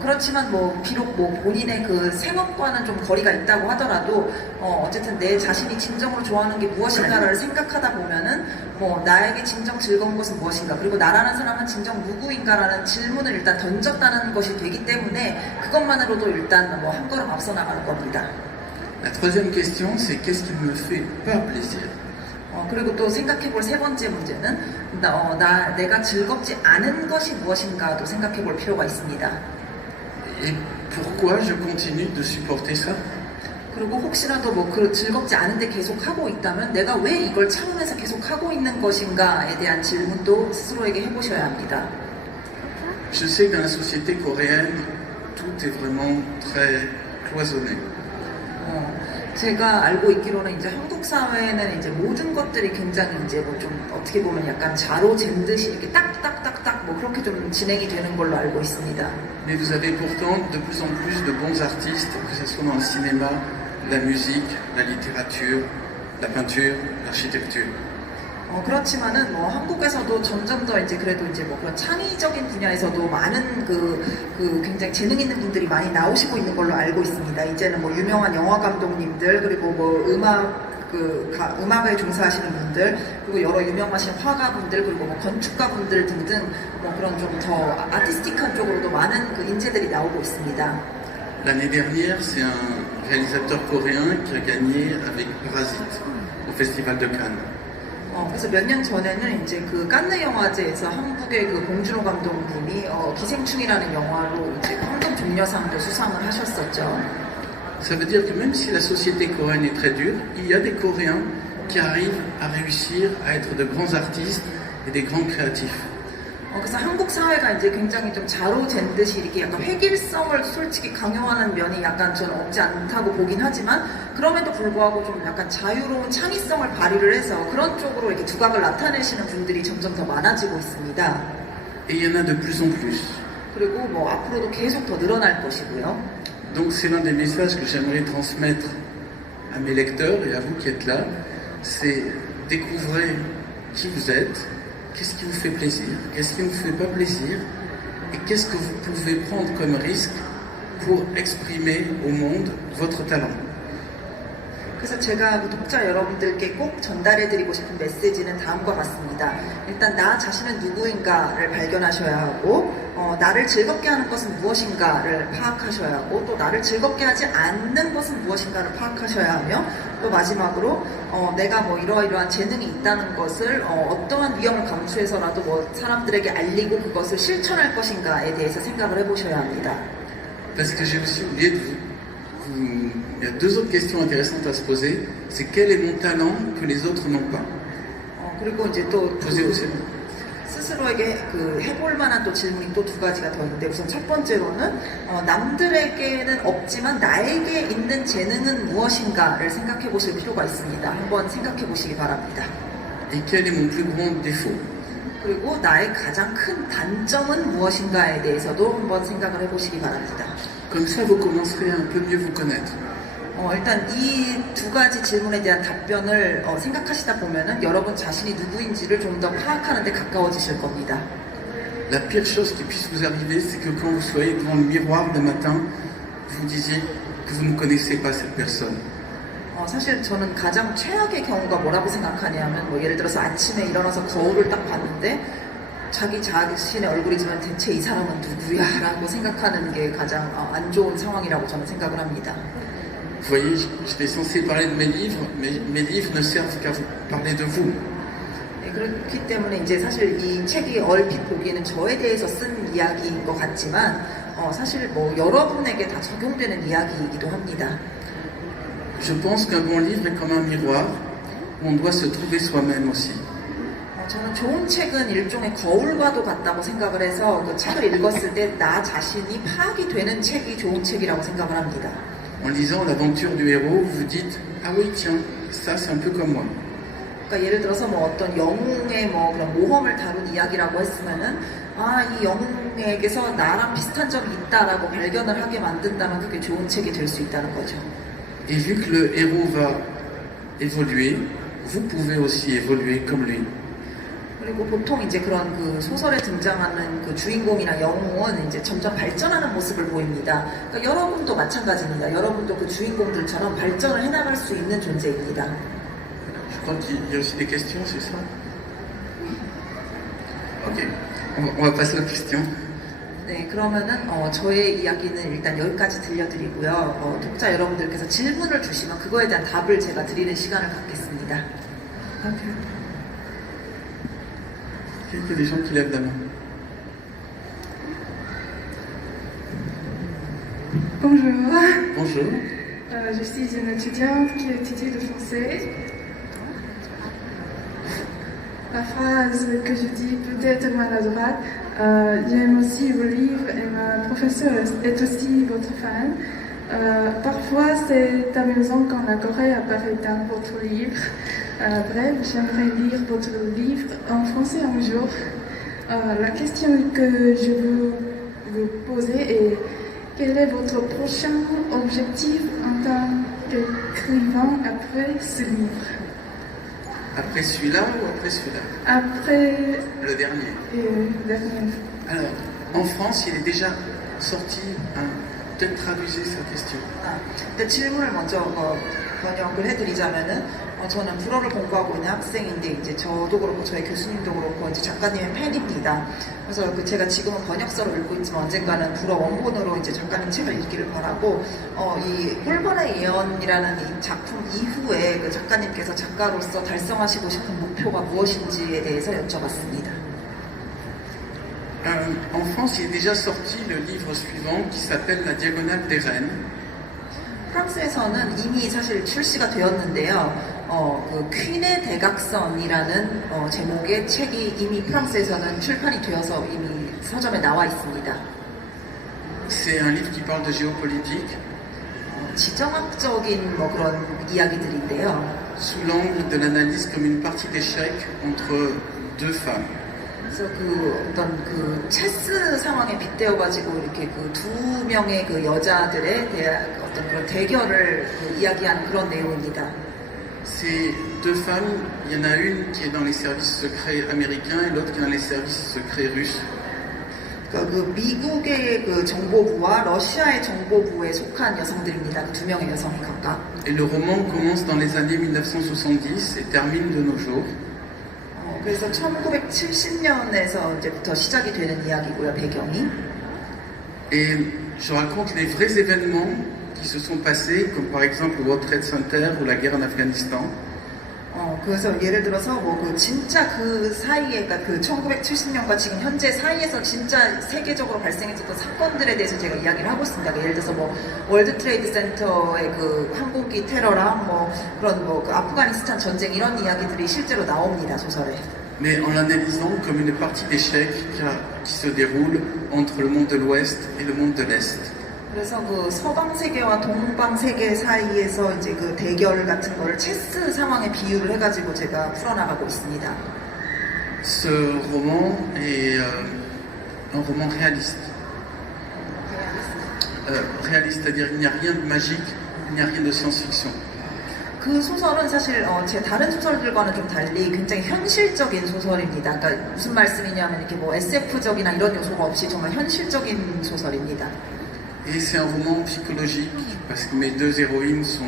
그렇지만 뭐 비록 뭐 본인의 그 생업과는 좀 거리가 있다고 하더라도 어쨌든 내 자신이 진정으로 좋아하는 게 무엇인가를 생각하다 보면은 뭐 나에게 진정 즐거운 것은 무엇인가, 그리고 나라는 사람은 진정 누구인가라는 질문을 일단 던졌다는 것이 되기 때문에 그것만으로도 일단 뭐 한 걸음 앞서 나가는 겁니다. La troisième question, c'est qu'est-ce qui me fait pas plaisir? 그리고 또 생각해볼 세 번째 문제는 내가 즐겁지 않은 것이 무엇인가도 생각해볼 필요가 있습니다. Et pourquoi je continue de supporter ça? 그리고 혹시라도 뭐 그 즐겁지 않은데 계속 하고 있다면 내가 왜 이걸 참으면서 계속 하고 있는 것인가에 대한 질문도 스스로에게 해보셔야 합니다. Je sais que dans la société coréenne, tout est vraiment très cloisonné. 제가 알고 있기로는 이제 한국 사회는 이제 모든 것들이 굉장히 이제 뭐 좀 어떻게 보면 약간 자로 잰 듯이 이렇게 딱딱딱딱 뭐 그렇게 좀 진행이 되는 걸로 알고 있습니다. Mais vous avez pourtant de plus en plus de bons artistes, que ce soit dans le cinéma, la musique, la littérature, la peinture, l'architecture. 그렇지만은 뭐 한국에서도 점점 더 이제 그래도 이제 뭐 그런 창의적인 분야에서도 많은 그 굉장히 재능 있는 분들이 많이 나오시고 있는 걸로 알고 있습니다. 이제는 뭐 유명한 영화 감독님들, 그리고 뭐 음악에 종사하시는 분들, 그리고 여러 유명하신 화가분들, 그리고 뭐 건축가분들 등등 뭐 그런 좀 더 아티스틱한 쪽으로도 많은 그 인재들이 나오고 있습니다. L'année dernière, c'est un réalisateur coréen qui a gagné avec Parasite au Festival de Cannes. 그래서 몇 년 전에는 이제 그 칸느 영화제에서 한국의 그 봉준호 감독님이 기생충이라는 영화로 이제 황금 종려상도 수상을 하셨었죠. Ça veut dire que même si la société coréenne est très dure, il y a des Coréens qui arrivent à réussir à être de grands artistes et des grands créatifs. 그래서 한국 사회가 이제 굉장히 좀 자로 잰 듯이 이렇게 약간 획일성을 솔직히 강요하는 면이 약간 저는 없지 않다고 보긴 하지만, 그럼에도 불구하고 좀 약간 자유로운 창의성을 발휘를 해서 그런 쪽으로 이렇게 두각을 나타내시는 분들이 점점 더 많아지고 있습니다. Et il y en a de plus en plus. 그리고 뭐 앞으로도 계속 더 늘어날 것이고요. Donc c'est l'un des messages que j'aimerais transmettre à mes lecteurs et à vous qui êtes là, c'est découvrez qui vous êtes, qu'est-ce qui vous fait plaisir, qu'est-ce qui ne vous fait pas plaisir, et qu'est-ce que vous pouvez prendre comme risque pour exprimer au monde votre talent. 그래서 제가 그 독자 여러분들께 꼭 전달해드리고 싶은 메시지는 다음과 같습니다. 일단 나 자신은 누구인가를 발견하셔야 하고, 나를 즐겁게 하는 것은 무엇인가를 파악하셔야 하고, 또 나를 즐겁게 하지 않는 것은 무엇인가를 파악하셔야 하며, 또 마지막으로 내가 뭐 이러이러한 재능이 있다는 것을 어떠한 위험을 감수해서라도 뭐 사람들에게 알리고 그것을 실천할 것인가에 대해서 생각을 해보셔야 합니다. Parce que j'ai aussi oublié de il y a deux autres questions intéressantes à se poser. C'est quel est mon talent que les autres n'ont pas? 그리고 이제 또 Posez aussi. 스스로에게 그 해볼 만한 또 질문이 또 두 가지가 더 있는데, 우선 첫 번째로는 남들에게는 없지만 나에게 있는 재능은 무엇인가를 생각해 보실 필요가 있습니다. 한번 생각해 보시기 바랍니다. Et quel est mon plus grand défaut? 그리고 나의 가장 큰 단점은 무엇인가에 대해서도 한번 생각을 해보시기 바랍니다. Comme ça, vous commencerez à un peu mieux vous connaître. 일단 이 두 가지 질문에 대한 답변을 생각하시다 보면은 여러분 자신이 누구인지를 좀 더 파악하는 데 가까워지실 겁니다. La pire chose qui puisse vous arriver, c'est que quand vous soyez devant le miroir le matin, vous disiez que vous ne connaissez pas cette personne. 사실 저는 가장 최악의 경우가 뭐라고 생각하냐면, 뭐 예를 들어서 아침에 일어나서 거울을 딱 봤는데 자기 자신의 얼굴이지만 대체 이 사람은 누구야? 라고 생각하는 게 가장 안 좋은 상황이라고 저는 생각을 합니다. Vous voyez, j'étais censé parler de mes livres, mais mes livres ne servent qu'à vous parler de vous. 그렇기 때문에 이제 사실 이 책이 얼핏 보기에는 저에 대해서 쓴 이야기인 것 같지만 사실 뭐 여러분에게 다 적용되는 이야기이기도 합니다. Je pense qu'un bon livre est comme un miroir où on doit se trouver soi-même aussi. 저는 좋은 책은 일종의 거울과도 같다고 생각을 해서 그 책을 읽었을 때 나 자신이 파악이 되는 책이 좋은 책이라고 생각을 합니다. En lisant l'aventure du héros, vous vous dites « Ah oui, tiens, ça c'est un peu comme moi ». 그러니까 예를 들어서 뭐 어떤 영웅의 뭐 그런 모험을 다룬 이야기라고 했으면은 이 영웅에게서 나랑 비슷한 점이 있다라고 발견을 하게 만든다면 그게 좋은 책이 될 수 있다는 거죠. Et vu que le héros va évoluer, vous pouvez aussi évoluer comme lui. 그리고 보통 이제 그런 그 소설에 등장하는 그 주인공이나 영웅은 이제 점점 발전하는 모습을 보입니다. 그러니까 여러분도 마찬가지입니다. 여러분도 그 주인공들처럼 발전을 해나갈 수 있는 존재입니다. Je crois qu'il y a aussi des questions, c'est ça? Ok, on va passer aux questions. 네, 그러면은 저의 이야기는 일단 여기까지 들려드리고요. 독자 여러분들께서 질문을 주시면 그거에 대한 답을 제가 드리는 시간을 갖겠습니다. Ok. Il y a des gens qui lèvent la main. Bonjour, Bonjour. je suis une étudiante qui étudie le français. La phrase que je dis peut être maladroite. J'aime aussi vos livres et ma professeure est aussi votre fan. Parfois, c'est amusant quand la Corée apparaît dans votre livre. Bref, j'aimerais lire votre livre en français un jour. La question que je veux vous poser est quel est votre prochain objectif en tant qu'écrivain après ce livre? Après celui-là ou après celui-là? Après Le dernier. dernier. Alors, en France, il est déjà sorti peut-être traduisez sa question. 근데 질문을 먼저 번역을 해드리자면은 저는 불어를 공부하고 있는 학생인데 이제 저도 그렇고 저희 교수님도 그렇고 이제 작가님의 팬입니다. 그래서 제가 지금은 번역서를 읽고 있지만 언젠가는 불어 원본으로 이제 작가님 책을 읽기를 바라고 이 꿀벌의 예언이라는 이 작품 이후에 그 작가님께서 작가로서 달성하시고 싶은 목표가 무엇인지에 대해서 여쭤봤습니다. En France, il est déjà sorti le livre suivant qui s'appelle La Diagonale des Reines. 프랑스에서는 이미 사실 출시가 되었는데요. 그 퀸의 대각선이라는 제목의 책이 이미 프랑스에서는 출판이 되어서 이미 서점에 나와 있습니다. C'est un livre qui parle de géopolitique 지정학적인 그런 이야기들인데요. sous l'angle de l'analyse comme une partie d'échec entre deux femmes. 그래서 어떤 체스 상황에 빗대어가지고 이렇게 두 명의 여자들에 대한 어떤 그런 대결을 이야기하는 그런 내용입니다. Ces deux femmes, il y en a une qui est dans les services secrets américains et l'autre qui est dans les services secrets russes. 미국의 정보부와 러시아의 정보부에 속한 여성들입니다. 두 명의 여성이 각각. Et le roman commence dans les années 1970 et termine de nos jours. 그래서 1970년에서 이제부터 시작이 되는 이야기고요, 배경이. Et je raconte les vrais événements qui se sont passés, comme par exemple le World Trade Center ou la guerre en Afghanistan. 그래서 예를 들어서 진짜 그 사이에, 그러니까 1970년과 지금 현재 사이에서 진짜 세계적으로 발생했었던 사건들에 대해서 제가 이야기를 하고 있습니다. 예를 들어서 월드 트레이드 센터의 항공기 테러랑 그런 아프가니스탄 전쟁 이런 이야기들이 실제로 나옵니다, 소설에. Mais en l'analysant comme une partie d'échec qui se déroule entre le monde de l'Ouest et le monde de l'Est. 그래서 서방 세계와 동방 세계 사이에서 이제 대결 같은 거를 체스 상황에 비유를 해가지고 제가 풀어나가고 있습니다. Ce roman est un roman réaliste. Réaliste, c'est-à-dire il n'y a rien de magique, il n'y a rien de science-fiction. 그 소설은 사실 제 다른 소설들과는 좀 달리 굉장히 현실적인 소설입니다. 그러니까 무슨 말씀이냐면 이렇게 SF적이나 이런 요소가 없이 정말 현실적인 소설입니다. Et c'est un roman psychologique parce que mes deux héroïnes sont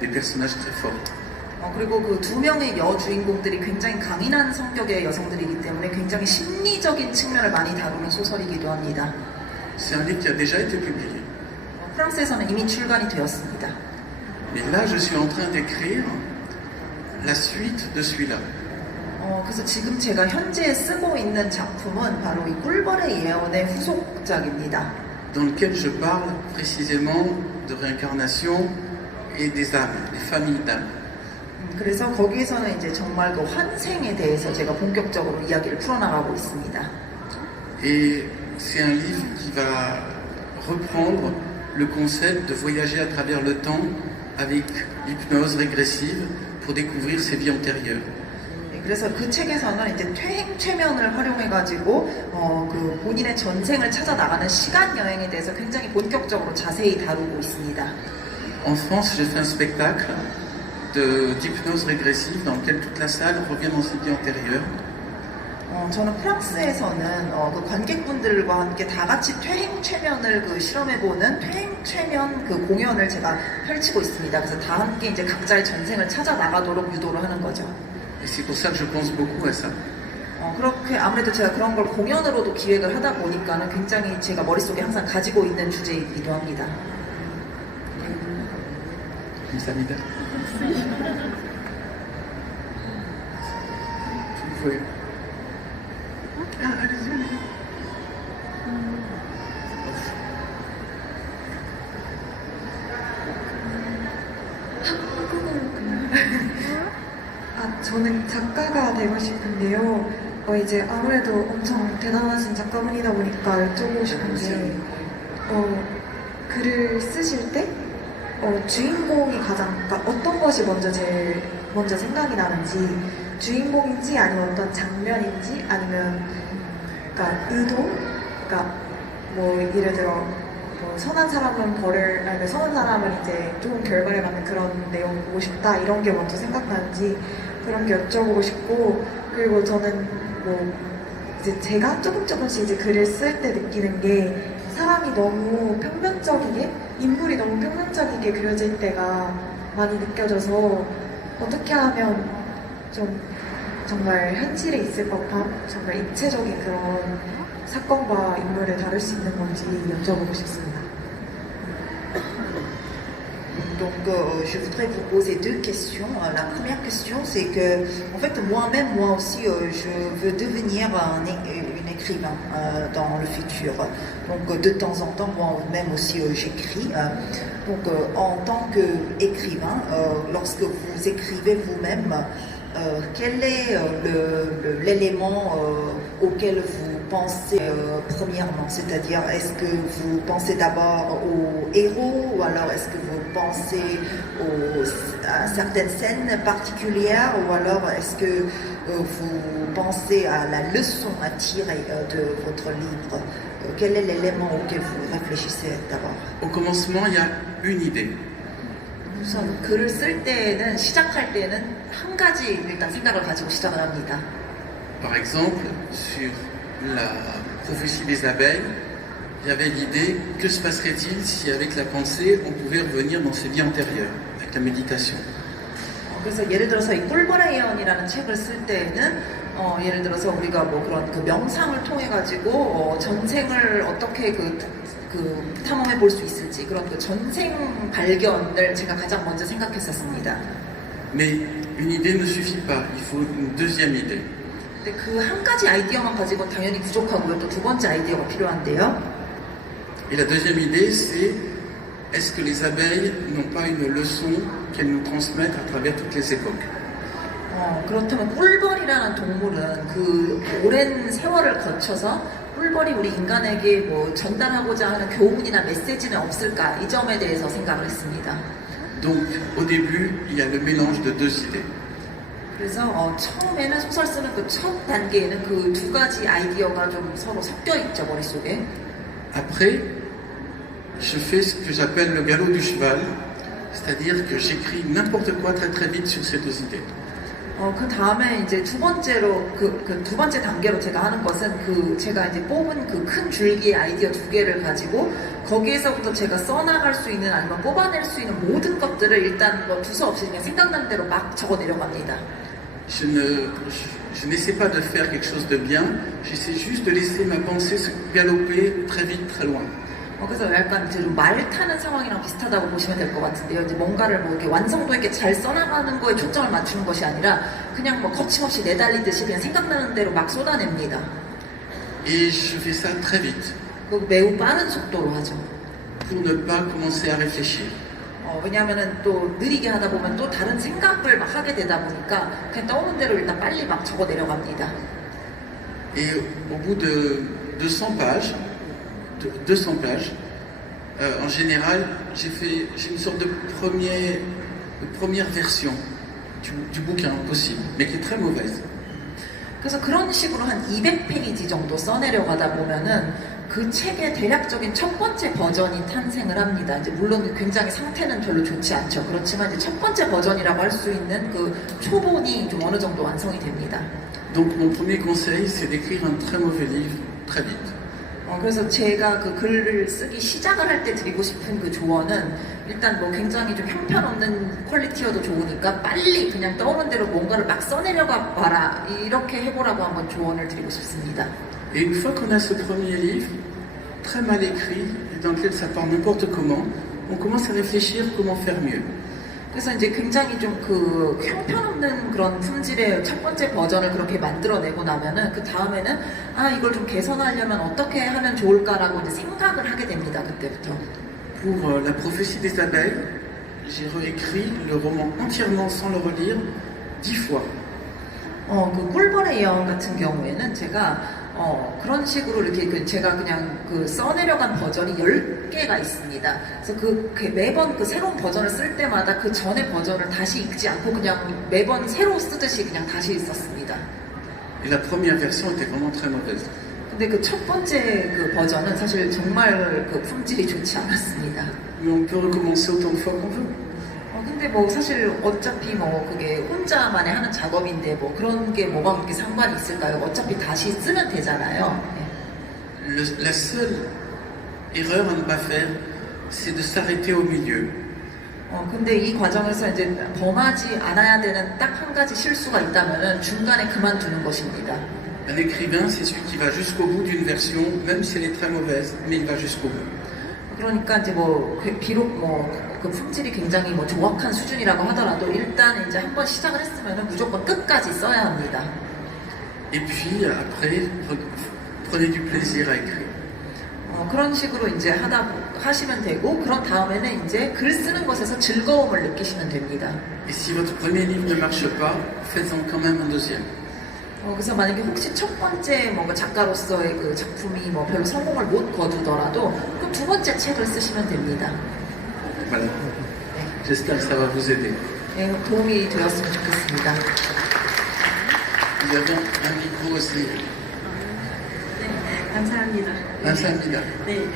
des personnages très forts. 그리고 두 명의 여주인공들이 굉장히 강인한 성격의 여성들이기 때문에 굉장히 심리적인 측면을 많이 다루는 소설이기도 합니다. C'est un livre qui a déjà été publié. 프랑스에서는 이미 출간이 되었습니다. Mais là, je suis en train d'écrire la suite de celui-là. 그래서 지금 제가 현재 쓰고 있는 작품은 바로 이 꿀벌의 예언의 후속작입니다. Dans lequel je parle précisément de réincarnation et des âmes, des familles d'âmes. 그래서 거기에서는 이제 정말 환생에 대해서 제가 본격적으로 이야기를 풀어나가고 있습니다. Et c'est un livre qui va reprendre le concept de voyager à travers le temps avec l'hypnose régressive pour découvrir ses vies antérieures. 그래서 그 책에서는 이제 퇴행최면을 활용해가지고 본인의 전생을 찾아 나가는 시간 여행에 대해서 굉장히 본격적으로 자세히 다루고 있습니다. En France, j'ai fait un spectacle d'hypnose régressive dans lequel toute la salle revient dans ses vies antérieures. 저는 프랑스에서는 그 관객분들과 함께 다 같이 퇴행 최면을 그 실험해보는 퇴행 최면 그 공연을 제가 펼치고 있습니다. 그래서 다 함께 이제 각자의 전생을 찾아 나가도록 유도를 하는 거죠. Et c'est pour ça que je pense beaucoup à ça. 그렇게 아무래도 제가 그런 걸 공연으로도 기획을 하다 보니까는 굉장히 제가 머릿속에 항상 가지고 있는 주제이기도 합니다. 감사합니다. Oui. 저는 작가가 되고 싶은데요. 이제 아무래도 엄청 대단하신 작가분이다 보니까 여쭤보고 싶은데, 글을 쓰실 때, 주인공이 그러니까 어떤 것이 제일 먼저 생각이 나는지, 주인공인지 아니면 어떤 장면인지 아니면, 그러니까 의도? 그러니까 뭐 예를 들어, 선한 사람은 선한 사람은 이제 좋은 결과를 갖는 그런 내용 보고 싶다 이런 게 먼저 생각나는지 그런 게 여쭤보고 싶고, 그리고 저는 이제 제가 조금씩 이제 글을 쓸 때 느끼는 게 사람이 너무 평면적이게 인물이 너무 평면적이게 그려질 때가 많이 느껴져서 어떻게 하면 좀 정말 현실에 있을 법한 정말 입체적인 그런 사건과 인물을 다룰 수 있는 건지 여쭤보고 싶습니다. Donc, je voudrais vous poser deux questions. La première question, c'est que, en fait, moi aussi, je veux devenir une écrivain dans le futur. Donc, de temps en temps, moi-même aussi, j'écris. Donc, en tant qu'écrivain, lorsque vous écrivez vous-même, quel est l'élément auquel vous pensez premièrement? C'est-à-dire, est-ce que vous pensez d'abord au héros ou alors est-ce que vous pensez à certaines scènes particulières ou alors est-ce que vous pensez à la leçon à tirer de votre livre? Quel est l'élément auquel vous réfléchissez d'abord? Au commencement, il y a une idée. 우선 글을 쓸 때는 시작할 때는 한 가지 일단 생각을 가지고 시작을 합니다. Par exemple, sur la prophétie des abeilles, il y avait l'idée que se passerait-il si avec la pensée on pouvait revenir dans ses vies antérieures, avec la méditation. 그래서 예를 들어서 이 꿀벌의 예언이라는 책을 쓸 때에는 예를 들어서 우리가 그런 그 명상을 통해 가지고 전생을 어떻게 탐험해 볼 수 있을지 그런 그 전생 발견을 제가 가장 먼저 생각했었습니다. Mais une idée ne suffit pas, il faut une deuxième idée. 근데 그 한 가지 아이디어만 가지고는 당연히 부족하고요. 또 두 번째 아이디어가 필요한데요. Et la deuxième idée, c'est est-ce que les abeilles n'ont pas une leçon qu'elles nous transmettent à travers toutes les époques? 그렇다면 꿀벌이라는 동물은 그 오랜 세월을 거쳐서 꿀벌이 우리 인간에게 전달하고자 하는 교훈이나 메시지는 없을까? 이 점에 대해서 생각을 했습니다. Donc, au début, il y a le mélange de deux idées. 그래서 처음에는 소설 쓰는 그 첫 단계에는 그 두 가지 아이디어가 좀 서로 섞여 있죠, 머릿속에. Après, je fais ce que j'appelle le galop du cheval, c'est-à-dire que j'écris n'importe quoi très très vite sur ces deux idées. 그 다음에 이제 두 번째로 두 번째 단계로 제가 하는 것은 제가 이제 뽑은 그 큰 줄기의 아이디어 두 개를 가지고 거기에서부터 제가 써나갈 수 있는 아니면 뽑아낼 수 있는 모든 것들을 일단 두서 없이 그냥 생각나는 대로 막 적어 내려갑니다. Je n'essaie pas de faire quelque chose de bien, j'essaie juste de laisser ma pensée se galoper très vite, très loin. 그래서 약간 이제 말 타는 상황이랑 비슷하다고 보시면 될 것 같은데요. 이제 뭔가를 이렇게 완성도 있게 잘 써나가는 거에 초점을 맞추는 것이 아니라 그냥 거침없이 내달리듯이 그냥 생각나는 대로 막 쏟아냅니다. Et je fais ça très vite. 매우 빠른 속도로 하죠. Pour ne pas commencer à réfléchir. 왜냐하면은 또 느리게 하다 보면 또 다른 생각을 막 하게 되다 보니까 그냥 떠오는 대로 일단 빨리 막 적어 내려갑니다. Et au bout de 200 pages, en général, j'ai une sorte de première version du bouquin possible, mais qui est très mauvaise. 그래서 그런 식으로 한 200페이지 정도 써내려가다 보면은 그 책의 대략적인 첫 번째 버전이 탄생을 합니다. 이제 물론 굉장히 상태는 별로 좋지 않죠. 그렇지만 이제 첫 번째 버전이라고 할 수 있는 그 초본이 좀 어느 정도 완성이 됩니다. Donc mon premier conseil, c'est d'écrire un très mauvais livre très vite. 그래서 제가 그 글을 쓰기 시작을 할 때 드리고 싶은 그 조언은 일단 뭐 굉장히 좀 형편없는 퀄리티여도 좋으니까 빨리 그냥 떠오른 대로 뭔가를 막 써내려가 봐라. 이렇게 해보라고 한번 조언을 드리고 싶습니다. Et une fois qu'on a ce premier livre, très mal écrit, dans lequel ça part n'importe comment, on commence à réfléchir comment faire mieux. 그래서 이제 굉장히 좀 그 형편없는 그런 품질의 첫 번째 버전을 그렇게 만들어내고 나면은 그 다음에는 아 이걸 좀 개선하려면 어떻게 하면 좋을까라고 이제 생각을 하게 됩니다. 그때부터. Pour La prophétie des abeilles, j'ai réécrit le roman entièrement sans le relire 10 fois. 그 꿀벌의 예언 같은 경우에는 제가 그런 식으로 이렇게 제가 그냥 그 써내려간 버전이 10개가 있습니다. 그래서 매번 그 새로운 버전을 쓸 때마다 그 전의 버전을 다시 읽지 않고 그냥 매번 새로 쓰듯이 그냥 다시 썼습니다. Et la première version était vraiment très mauvaise. 근데 그 첫 번째 그 버전은 사실 정말 그 품질이 좋지 않았습니다. Mais on peut recommencer autant de fois qu'on veut. 근데 뭐 사실 어차피 뭐 그게 혼자만의 하는 작업인데 뭐 그런 게 뭐가 그렇게 상관이 있을까요? 어차피 다시 쓰면 되잖아요. La seule erreur à ne pas faire, c'est de s'arrêter au milieu. 근데 이 과정에서 이제 범하지 않아야 되는 딱 한 가지 실수가 있다면은 중간에 그만두는 것입니다. Un écrivain, c'est celui qui va jusqu'au bout d'une version, même si elle est très mauvaise, mais il va jusqu'au bout. 그러니까 이제 뭐 비록 뭐 그 품질이 굉장히 뭐 조악한 수준이라고 하더라도 일단 이제 한번 시작을 했으면은 무조건 끝까지 써야 합니다. Et puis après, prenez du plaisir à écrire. 그런 식으로 이제 하시면 되고 그런 다음에는 이제 글 쓰는 것에서 즐거움을 느끼시면 됩니다. Et si votre premier livre ne marche pas, faites-en quand même un deuxième. 그래서 만약에 혹시 첫 번째 뭔가 작가로서의 그 작품이 뭐 별로 성공을 못 거두더라도 그럼 두 번째 책을 쓰시면 됩니다. Voilà. J'espère que ça va vous aider. 네, 도움이 되었으면 좋겠습니다. Nous avons un micro aussi. 네, 감사합니다. 감사합니다. 네,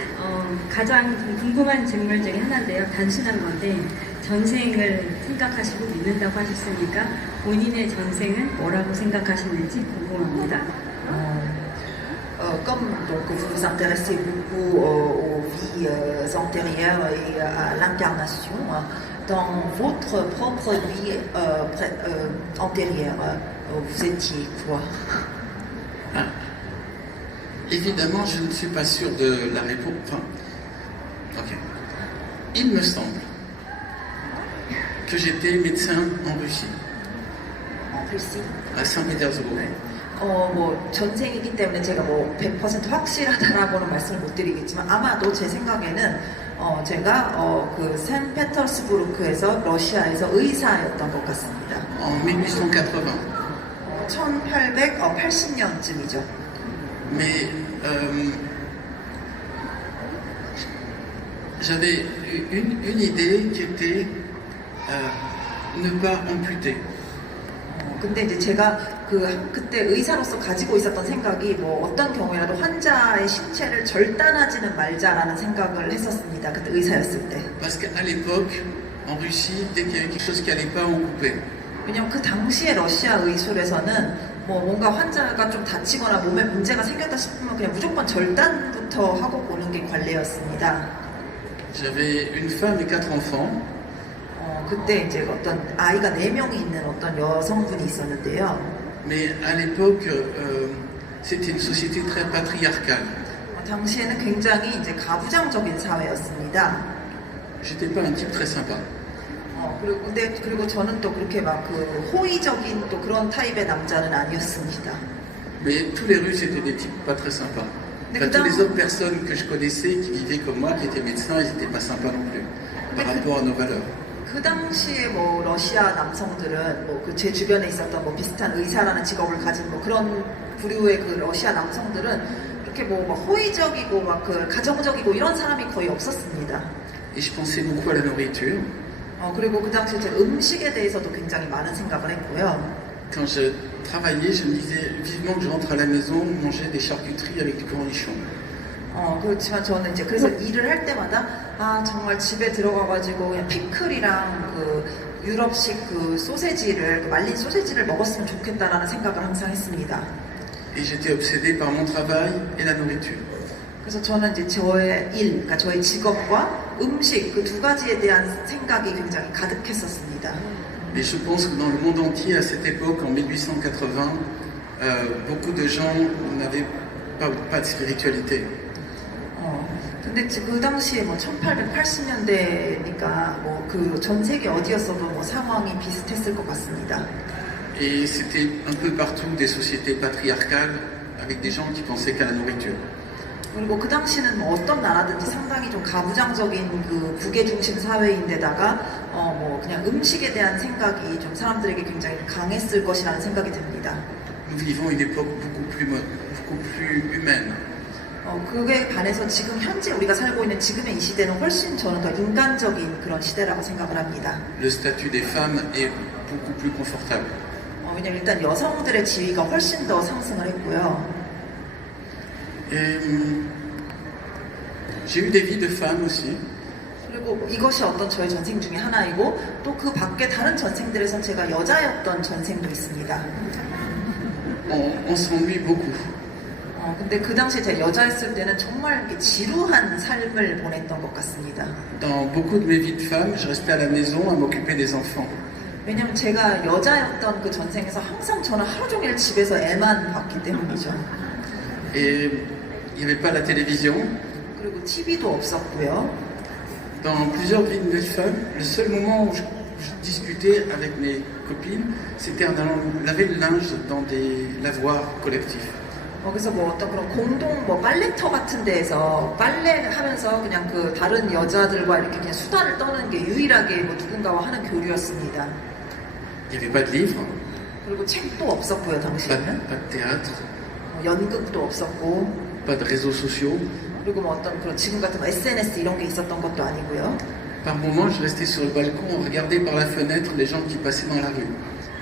가장 좀 궁금한 질문 중에 하나인데요. 단순한 건데 전생을 생각하시고 믿는다고 하셨으니까 본인의 전생은 뭐라고 생각하시는지 궁금합니다. Comme donc, vous vous intéressez beaucoup aux vies antérieures et à l'incarnation, dans votre propre vie antérieure, vous étiez quoi? Évidemment, je ne suis pas sûr de la réponse. Enfin, ok. Il me semble que j'étais médecin en Russie, En Russie. à Saint-Pétersbourg. 뭐 전생이기 때문에 제가 뭐 100% 확실하다라고는 말씀을 못 드리겠지만 아마도 제 생각에는 제가 그 샌페터스부르크에서 러시아에서 의사였던 것 같습니다. En 1880. 1880년쯤이죠. Mais j'avais une idée qui était ne pas amputer. 근데 이제 제가 그때 의사로서 가지고 있었던 생각이 뭐 어떤 경우에라도 환자의 신체를 절단하지는 말자라는 생각을 했었습니다. 그때 의사였을 때. Parce qu'à l'époque, en Russie, dès qu'il y avait quelque chose qui allait pas, on coupait. 왜냐면 그 당시에 러시아 의술에서는 뭐 뭔가 환자가 좀 다치거나 몸에 문제가 생겼다 싶으면 그냥 무조건 절단부터 하고 보는 게 관례였습니다. J'avais une femme et 4 enfants. 그때 이제 어떤 아이가 4명이 있는 어떤 여성분이 있었는데요. Mais à l'époque, c'était une société très patriarcale. 당시에는 굉장히 이제 가부장적인 사회였습니다. J'étais pas un type très sympa. 그리고 저는 또 그렇게 막 그 호의적인 또 그런 타입의 남자는 아니었습니다. Mais tous les Russes étaient des types pas très sympas. Enfin, toutes les autres personnes que je connaissais qui vivaient comme moi, qui étaient médecins, ils n'étaient pas sympas non plus par rapport à nos valeurs. 그 당시에 뭐 러시아 남성들은 뭐 그 제 주변에 있었던 뭐 비슷한 의사라는 직업을 가진 뭐 그런 부류의 그 러시아 남성들은 이렇게 뭐 막 호의적이고 막 그 가정적이고 이런 사람이 거의 없었습니다. Et je pensais beaucoup à la nourriture. 그리고 그 당시에 제가 음식에 대해서도 굉장히 많은 생각을 했고요. Quand je travaillais, je me disais vivement que je rentre à la maison, manger des charcuteries avec du cornichon. 그렇지만 저는 이제 그래서 일을 할 때마다 아 정말 집에 들어가가지고 그냥 피클이랑 그 유럽식 그 소세지를, 그 말린 소세지를 먹었으면 좋겠다라는 생각을 항상 했습니다. Et j'étais obsédé par mon travail et la nourriture. 그래서 저는 이제 저의 일, 그러니까 저의 직업과 음식 그 두 가지에 대한 생각이 굉장히 가득했었습니다. Et je pense que dans le monde entier, à cette époque, en 1880, beaucoup de gens n'avaient pas de spiritualité. 근데 그 당시에 뭐 1880년대니까 뭐 그 전 세계 어디였어도 뭐 상황이 비슷했을 것 같습니다. Et c'était un peu partout des sociétés patriarcales avec des gens qui pensaient qu'à la nourriture. 그리고 그 당시는 뭐 어떤 나라든지 상당히 좀 가부장적인 그 부계 중심 사회인데다가 뭐 그냥 음식에 대한 생각이 좀 사람들에게 굉장히 강했을 것이라는 생각이 듭니다. Nous vivons une époque beaucoup plus humaine. 그에 반해서 지금 현재 우리가 살고 있는 지금의 이 시대는 훨씬 저는 더 인간적인 그런 시대라고 생각을 합니다. Le statut des femmes est beaucoup plus confortable. 왜냐면 일단 여성들의 지위가 훨씬 더 상승을 했고요. Et j'ai eu des vies de femmes aussi. 그리고 이것이 어떤 저의 전생 중에 하나이고 또 그 밖에 다른 전생들에선 제가 여자였던 전생도 있습니다. On s'ennuie beaucoup. 근데 그 당시에 제가 여자였을 때는 정말 이렇게 지루한 삶을 보냈던 것 같습니다. Dans beaucoup de mes vies de femme, je restais à la maison à m'occuper des enfants. 왜냐면 제가 여자였던 그 전생에서 항상 저는 하루 종일 집에서 애만 봤기 때문이죠. Et il n'y avait pas la télévision. 그리고 TV도 없었고요. Dans plusieurs vies de mes femmes, le seul moment où je discutais avec mes copines, c'était en allant laver le linge dans des lavoirs collectifs. 그래서 뭐 어떤 그런 공동 뭐 빨래터 같은 데에서 빨래하면서 그냥 그 다른 여자들과 이렇게 그냥 수다를 떠는 게 유일하게 뭐 누군가와 하는 교류였습니다. Il n'y avait pas de livres, 그리고 책도 없었고요 당시에는. pas de théâtre, 연극도 없었고. pas de réseaux sociaux. 그리고 뭐 어떤 그런 지금 같은 SNS 이런 게 있었던 것도 아니고요. Par moments, je restais sur le balcon, regarder par la fenêtre les gens qui passaient dans la rue.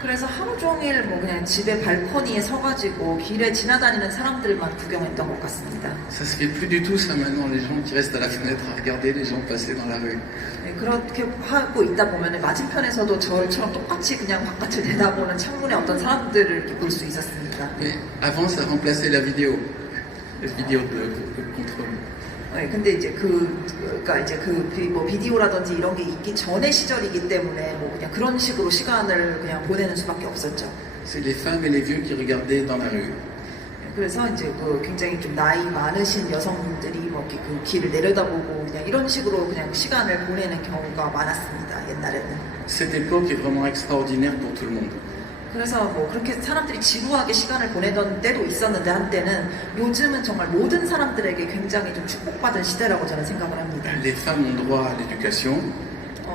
그래서 하루 종일 뭐 그냥 집에 발코니에 서가지고 길에 지나다니는 사람들만 구경했던 것 같습니다. Ça se fait plus du tout ça maintenant, les gens qui restent à la fenêtre à regarder les gens passer dans la rue. 네, 그렇게 하고 있다 보면 맞은편에서도 저처럼 똑같이 그냥 바깥을 내다보는 창문에 어떤 사람들을 이렇게 볼 수 있었습니다. Mais avant, ça remplaçait la vidéo de contrôle. 네, 근데 이제 그러니까 이제 뭐 비디오라든지 이런 게 있기 전의 시절이기 때문에 뭐 그냥 그런 식으로 시간을 그냥 보내는 수밖에 없었죠. C'est les femmes et les vieux qui regardaient dans la rue. 그래서 이제 그 굉장히 좀 나이 많으신 여성분들이 뭐 이렇게 그 길을 내려다보고 그냥 이런 식으로 그냥 시간을 보내는 경우가 많았습니다. 옛날에는. Cette époque est vraiment extraordinaire pour tout le monde. 그래서 뭐 그렇게 사람들이 지루하게 시간을 보내던 때도 있었는데 한때는 요즘은 정말 모든 사람들에게 굉장히 좀 축복받은 시대라고 저는 생각을 합니다. Les femmes ont droit à l'éducation,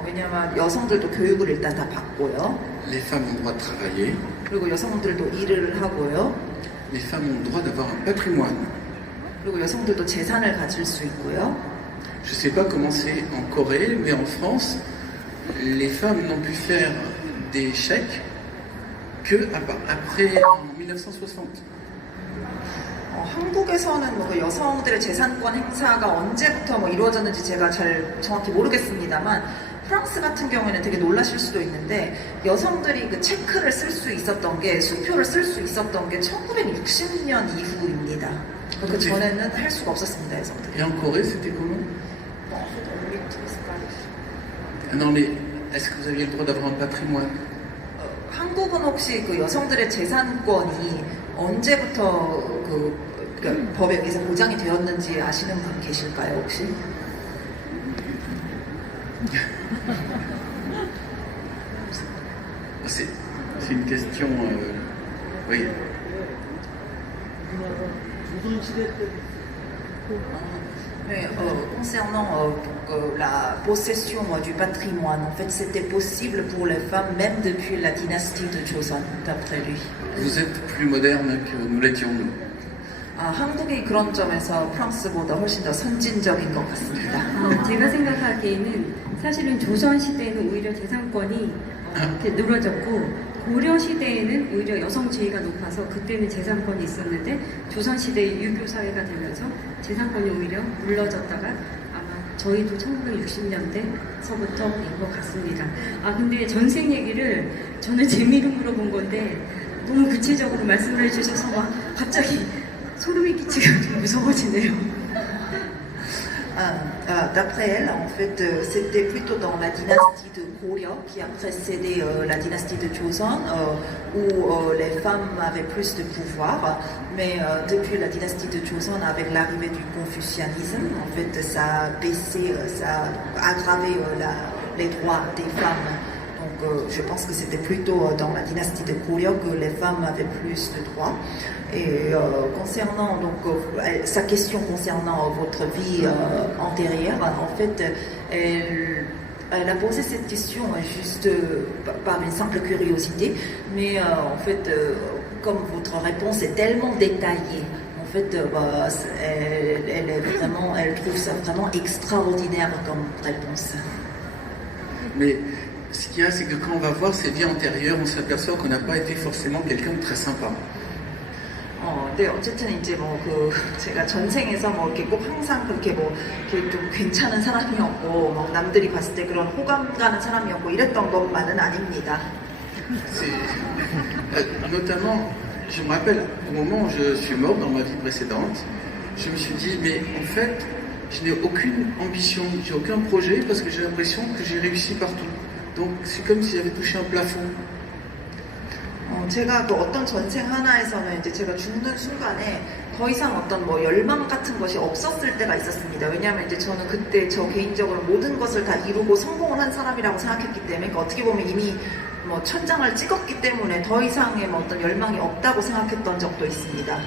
왜냐하면 여성들도 교육을 일단 다 받고요. les femmes ont droit de travailler, 그리고 여성들도 일을 하고요. les femmes ont droit d'avoir un patrimoine. 그리고 여성들도 재산을 가질 수 있고요. Je ne sais pas comment c'est en Corée, mais en France, les femmes n'ont pu faire des chèques que après en 1960. 한국에서는 뭐 그 여성들의 재산권 행사가 언제부터 뭐 이루어졌는지 제가 잘 정확히 모르겠습니다만 프랑스 같은 경우에는 되게 놀라실 수도 있는데 여성들이 그 체크를 쓸 수 있었던 게 수표를 쓸 수 있었던 게 1960년 이후입니다. 그 전에는 할 수가 없었습니다, 여성들이. Et en Corée, c'était comment? Non, mais est-ce que vous aviez le droit d'avoir un patrimoine? 한국은 혹시 그 여성들의 재산권이 언제부터 그러니까 법에 의해서 보장이 되었는지 아시는 분 계실까요, 혹시? C'est une question. Oui. Mais concernant la possession du patrimoine, en fait, c'était possible pour les femmes même depuis la dynastie de Joseon, d'après lui. Vous êtes plus moderne que nous l'étions nous. 한국이 그런 점에서 프랑스보다 훨씬 더 선진적인 것 같습니다. 제가 생각하기에는 사실은 조선 시대에는 오히려 재산권이 이렇게 늘어졌고 고려 시대에는 오히려 여성 지위가 높아서 그때는 재산권이 있었는데 조선 시대의 유교 사회가 되면서 재산권이 오히려 물러졌다가 아마 저희도 1960년대서부터인 것 같습니다. 아 근데 전생 얘기를 저는 재미로 물어본 건데 너무 구체적으로 말씀을 해주셔서 막 갑자기 소름이 끼치고 좀 무서워지네요. D'après elle, en fait, c'était plutôt dans la dynastie de Goryeo qui a précédé la dynastie de Joseon, où les femmes avaient plus de pouvoir. Mais depuis la dynastie de Joseon, avec l'arrivée du confucianisme, en fait, ça a baissé, ça a aggravé les droits des femmes. Donc, je pense que c'était plutôt dans la dynastie de Goryeo que les femmes avaient plus de droits. Et concernant donc sa question concernant votre vie antérieure, en fait, elle a posé cette question juste par une simple curiosité, mais en fait, comme votre réponse est tellement détaillée, en fait, elle trouve ça vraiment extraordinaire comme réponse. Mais ce qu'il y a, c'est que quand on va voir ses vies antérieures, on s'aperçoit qu'on n'a pas été forcément quelqu'un de très sympa. 네, 어쨌든 이제 제가 전생에서 이렇게 꼭 항상 그렇게 이렇게 좀 괜찮은 사람이었고, 남들이 봤을 때 그런 호감 가는 사람이었고, 이랬던 것만은 아닙니다. Notamment, je me rappelle, au moment où je suis mort dans ma vie précédente, je me suis dit, mais en fait, je n'ai aucune ambition, j'ai aucun projet parce que j'ai l'impression que j'ai réussi partout. Donc c'est comme si j'avais touché un plafond. 제가 어떤 전생 하나에서는 이제 제가 죽는 순간에 더 이상 어떤 열망 같은 것이 없었을 때가 있었습니다. 왜냐하면 이제 저는 그때 저 개인적으로 모든 것을 다 이루고 성공을 한 사람이라고 생각했기 때문에, 그러니까 어떻게 보면 이미 천장을 찍었기 때문에 더 이상의 어떤 열망이 없다고 생각했던 적도 있습니다.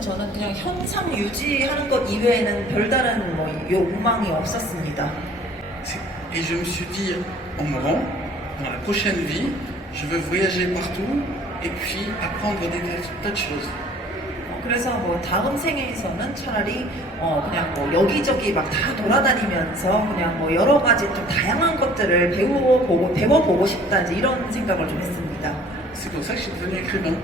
저는 그냥 현상 유지하는 것 이외에는 별다른 욕망이 없었습니다. Et je me suis dit, en mourant, dans la prochaine vie, je veux voyager partout et puis apprendre des tas de choses. 그래서 다음 생애에서는 차라리 그냥 여기저기 막 다 돌아다니면서 그냥 여러 가지 좀 다양한 것들을 배워보고 싶다, 이제 이런 생각을 좀 했습니다. C'est pour ça que je suis devenu écrivain.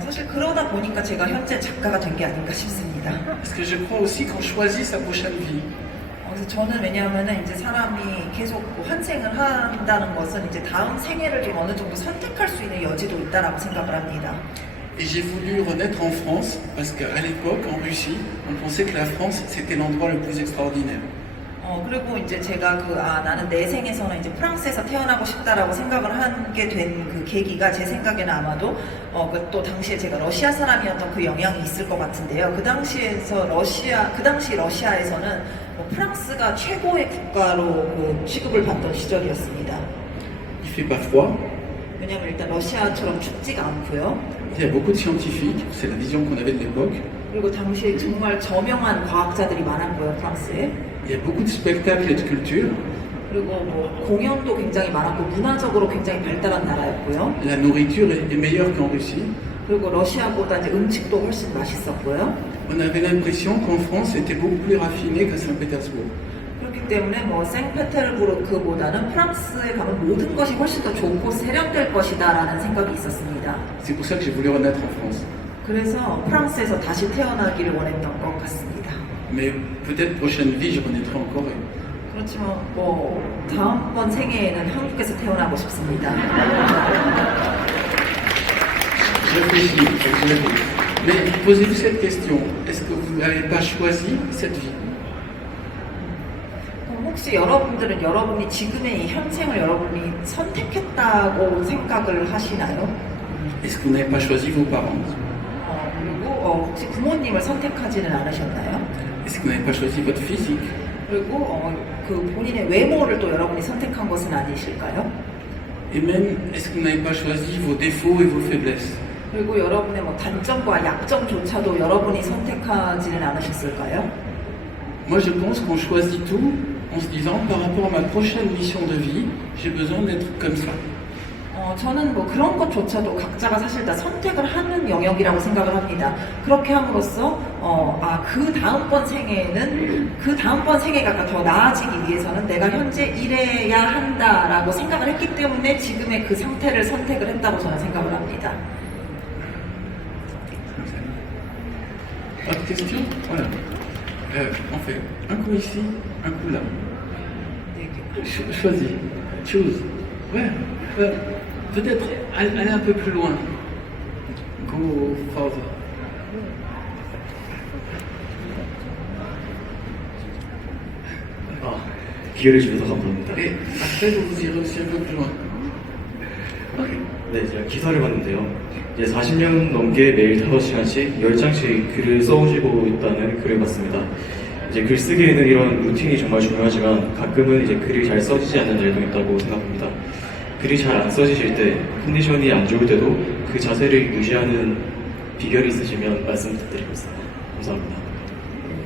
사실 그러다 보니까 제가 현재 작가가 된 게 아닌가 싶습니다. Parce que je crois aussi qu'on choisit sa prochaine vie. 그래서 저는 왜냐하면은 이제 사람이 계속 환생을 한다는 것은 이제 다음 생애를 좀 어느 정도 선택할 수 있는 여지도 있다라고 생각을 합니다. Et j'ai voulu renaître en France parce qu'à l'époque, en Russie, on pensait que la France c'était l'endroit le plus extraordinaire. 그리고 이제 제가 나는 내 생에서는 이제 프랑스에서 태어나고 싶다라고 생각을 하게 된 그 계기가, 제 생각에는 아마도 또 당시에 제가 러시아 사람이었던 그 영향이 있을 것 같은데요. 그 당시 러시아에서는 프랑스가 최고의 국가로 취급을 받던 시절이었습니다. Il fait pas froid, 왜냐하면 일단 러시아처럼 춥지가 않고요. il y a beaucoup de scientifiques, c'est la vision qu'on avait de l'époque. 그리고 당시에 정말 저명한 과학자들이 많았고요, 프랑스에. Il y a beaucoup de spectacles et de culture. 그리고 공연도 굉장히 많았고 문화적으로 굉장히 발달한 나라였고요. La nourriture est meilleure qu'en Russie. 그리고 러시아보다 이제 음식도 훨씬 맛있었고요. On avait l'impression qu'en France c'était beaucoup plus raffiné qu'à Saint-Pétersbourg. 그렇기 때문에 생페테르부르크보다는 프랑스에 가면 모든 것이 훨씬 더 좋고 세련될 것이다라는 생각이 있었습니다. C'est pour ça que j'ai voulu renaître en France. 그래서 프랑스에서 다시 태어나기를 원했던 것 같습니다. Mais peut-être prochaine vie, je renaîtrai en Corée. 그렇지만 다음번 생애에는 한국에서 태어나고 싶습니다. Je réfléchis. Mais posez-vous cette question, est-ce que vous n'avez pas choisi cette vie? 혹시 여러분들은 여러분이 지금의 이 현생을 여러분이 선택했다고 생각을 하시나요? Est-ce que vous n'avez pas choisi vos parents? 그리고 혹시 부모님을 선택하지는 않으셨나요? Est-ce que vous n'avez pas choisi votre physique? 그리고 그 본인의 외모를 또 여러분이 선택한 것은 아니실까요? Et même, est-ce que vous n'avez pas choisi vos défauts et vos faiblesses? 그리고 여러분의 단점과 약점조차도 여러분이 선택하지는 않으셨을까요? Moi, je pense qu'on choisit tout en se disant, par rapport à ma prochaine mission de vie, j'ai besoin d'être comme ça. 저는 그런 것조차도 각자가 사실 다 선택을 하는 영역이라고 생각을 합니다. 그렇게 함으로써 그 다음번 생애가 더 나아지기 위해서는 내가 현재 이래야 한다라고 생각을 했기 때문에 지금의 그 상태를 선택을 했다고 저는 생각을 합니다. Autre question? Voilà. On fait un coup ici. Un coup là. Choisis. Choose. Ouais. Peut-être aller un peu plus loin. Go further. 기회를 주셔서 감사합니다. Et après, vous irez aussi un peu plus loin. Ok. 네, 제가 기사를 봤는데요. 이제 40년 넘게 매일 5시간씩 10장씩 글을 써오시고 있다는 글을 봤습니다. 이제 글쓰기에는 이런 루틴이 정말 중요하지만 가끔은 이제 글이 잘 써지지 않는 날도 있다고 생각합니다. 글이 잘 안 써지실 때, 컨디션이 안 좋을 때도 그 자세를 유지하는 비결이 있으시면 말씀 부탁드리겠습니다. 감사합니다.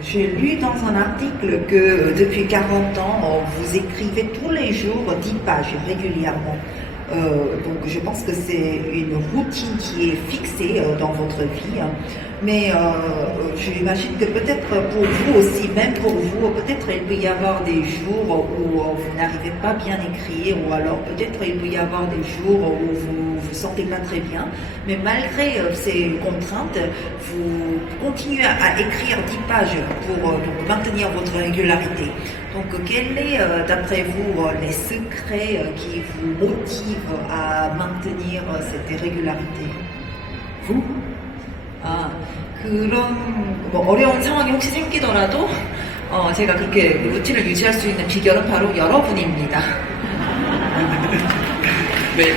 J'ai lu dans un article que depuis 40 ans, vous écrivez tous les jours 10 pages régulièrement. Donc je pense que c'est une routine qui est fixée dans votre vie. Mais j'imagine que peut-être pour vous aussi, même pour vous, peut-être il peut y avoir des jours où vous n'arrivez pas bien écrire, ou alors peut-être il peut y avoir des jours où vous vous sentez pas très bien. Mais malgré ces contraintes, vous continuez à écrire 10 pages pour donc maintenir votre régularité. Donc quels est d'après vous les secrets qui vous motivent à maintenir cette régularité? Vous? 아, 그런 뭐 어려운 상황이 혹시 생기더라도 제가 그렇게 루틴을 유지할 수 있는 비결은 바로 여러분입니다. Mais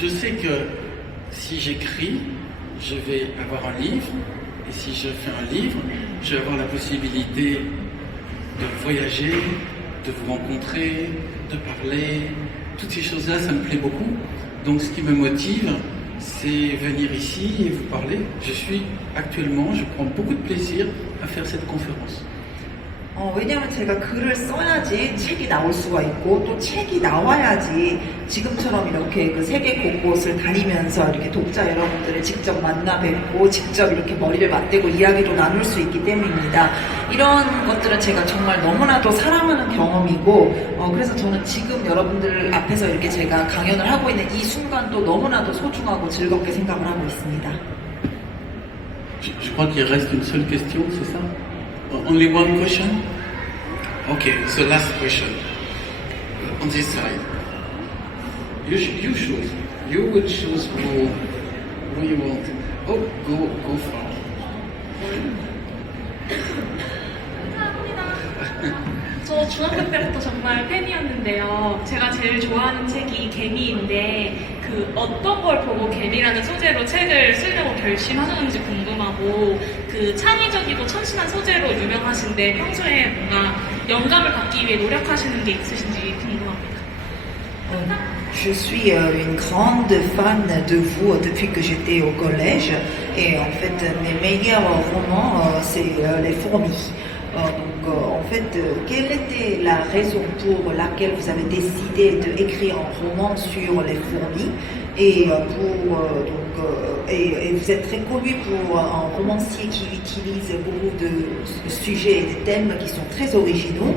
je sais que si j'écris, je vais avoir un livre, et si je fais un livre, je vais avoir la possibilité de voyager, de vous rencontrer, de parler. Toutes ces choses-là, ça me plaît beaucoup. Donc ce qui me motive, c'est venir ici et vous parler. Actuellement, je prends beaucoup de plaisir à faire cette conférence. 왜냐하면 제가 글을 써야지 책이 나올 수가 있고 또 책이 나와야지 지금처럼 이렇게 그 세계 곳곳을 다니면서 이렇게 독자 여러분들을 직접 만나 뵙고 직접 이렇게 머리를 맞대고 이야기도 나눌 수 있기 때문입니다. 이런 것들은 제가 정말 너무나도 사랑하는 경험이고 그래서 저는 지금 여러분들 앞에서 이렇게 제가 강연을 하고 있는 이 순간도 너무나도 소중하고 즐겁게 생각을 하고 있습니다. Je crois qu'il reste une seule question, c'est ça? Only one question? Okay, so last question. On this side. You choose. You will choose who you want. Oh, go far. 저 중학교 때부터 정말 팬이었는데요. 제가 제일 좋아하는 책이 개미인데 그 어떤 걸 보고 개미라는 소재로 책을 쓰려고 결심하셨는지 궁금하고 그 창의적이고 참신한 소재로 유명하신데 평소에 뭔가 영감을 받기 위해 노력하시는 게 있으신지 궁금합니다. Je suis une grande fan de vous depuis que j'étais au collège et en fait mes meilleurs romans c'est Les Fourmis. En fait, quelle était la raison pour laquelle vous avez décidé d'écrire un roman sur les fourmis et vous êtes très connu pour un romancier qui utilise beaucoup de sujets et de thèmes qui sont très originaux.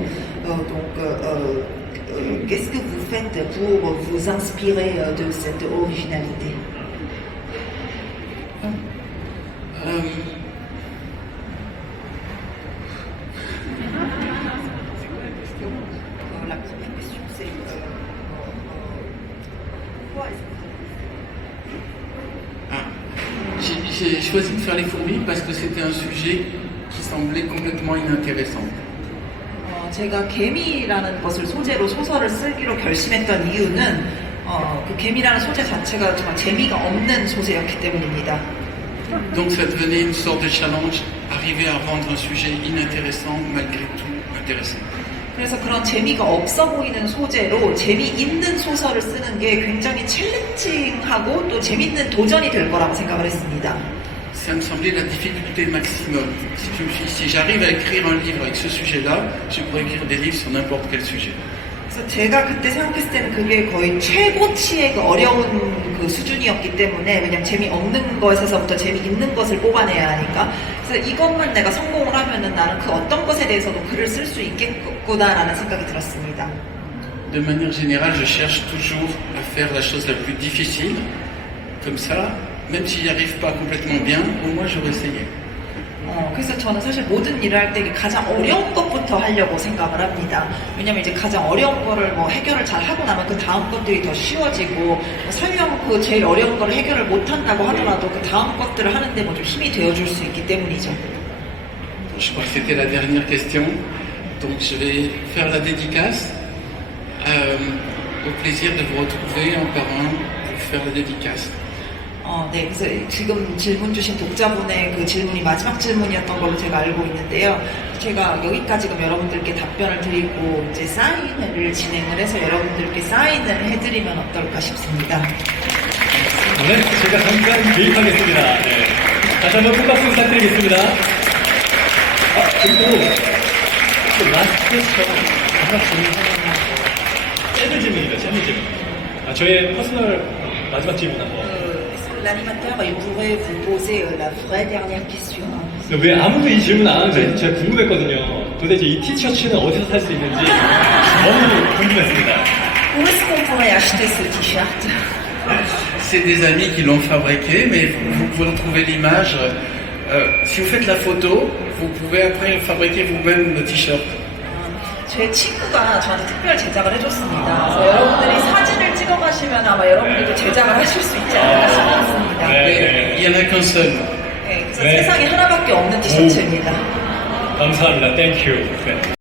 Qu'est-ce que vous faites pour vous inspirer de cette originalité? La première question, c'est pourquoi est-ce que J'ai choisi de faire les fourmis parce que c'était un sujet qui semblait complètement inintéressant. 제가 개미라는 것을 소재로 소설을 쓰기로 결심했던 이유는 그 개미라는 소재 자체가 정말 재미가 없는 소재였기 때문입니다. Donc ça devenait une sorte de challenge, arriver à rendre un sujet inintéressant malgré tout intéressant. 그래서 그런 재미가 없어 보이는 소재로 재미있는 소설을 쓰는 게 굉장히 챌린징하고 또 재밌는 도전이 될 거라고 생각을 했습니다. Ça me semblait la difficulté maximum. Si j'arrive à écrire un livre avec ce sujet-là, je pourrais écrire des livres sur n'importe quel sujet. 그래서 제가 그때 생각했을 때는 그게 거의 최고치의 그 어려운 그 수준이었기 때문에 왜냐면 재미없는 것에서부터 재미있는 것을 뽑아내야 하니까 그래서 이것만 내가 성공을 하면은 나는 그 어떤 것에 대해서도 글을 쓸 수 있겠구나라는 생각이 들었습니다. De manière générale, je cherche toujours à faire la chose la plus difficile. Comme ça, même si j'y arrive pas complètement bien, au moins j'aurais essayé. 그래서 저는 사실 모든 일을 할 때 가장 어려운 것부터 하려고 생각을 합니다. 왜냐면 이제 가장 어려운 거를 뭐 해결을 잘 하고 나면 그 다음 것들이 더 쉬워지고, 뭐 설령 그 제일 어려운 거를 해결을 못 한다고 하더라도 그 다음 것들을 하는데 뭐 좀 힘이 되어줄 수 있기 때문이죠. Je crois que c'était la dernière question. Donc je vais faire la dédicace. Au plaisir de vous retrouver un par un pour faire la dédicace. 네, 그래서 지금 질문 주신 독자분의 그 질문이 마지막 질문이었던 걸로 제가 알고 있는데요. 제가 여기까지 그럼 여러분들께 답변을 드리고 이제 사인회를 진행을 해서 여러분들께 사인을 해드리면 어떨까 싶습니다. 네, 제가 잠깐 개입하겠습니다. 네. 다시 한번 큰 박수 부탁드리겠습니다. 그리고 또 라스트 퀘스천 마지막 질문 하나, 짧은 질문입니다. 짧은 질문. 저의 퍼스널 마지막 질문 한번. L'animateur, il pourrait vous poser la vraie dernière question. 왜 아무도 이 질문 안 하는지 제가 궁금했거든요. 도대체 이 티셔츠는 어디서 살 수 있는지 너무 궁금했습니다. Où est-ce qu'on pourrait acheter ce t-shirt? C'est des amis qui l'ont fabriqué, mais vous pouvez retrouver l'image. Si vous faites la photo, vous pouvez après fabriquer vous-même le t-shirt. 제 친구가 저한테 특별 제작을 해줬습니다. 그래서 여러분들이 사진을 찍어가시면 아마 여러분들도 제작을 하실 수 있지 않을까 싶습니다. Il y en a qu'un seul. 네, 그래서 네. 세상에 하나밖에 없는 티셔츠입니다. 감사합니다. 땡큐. 네.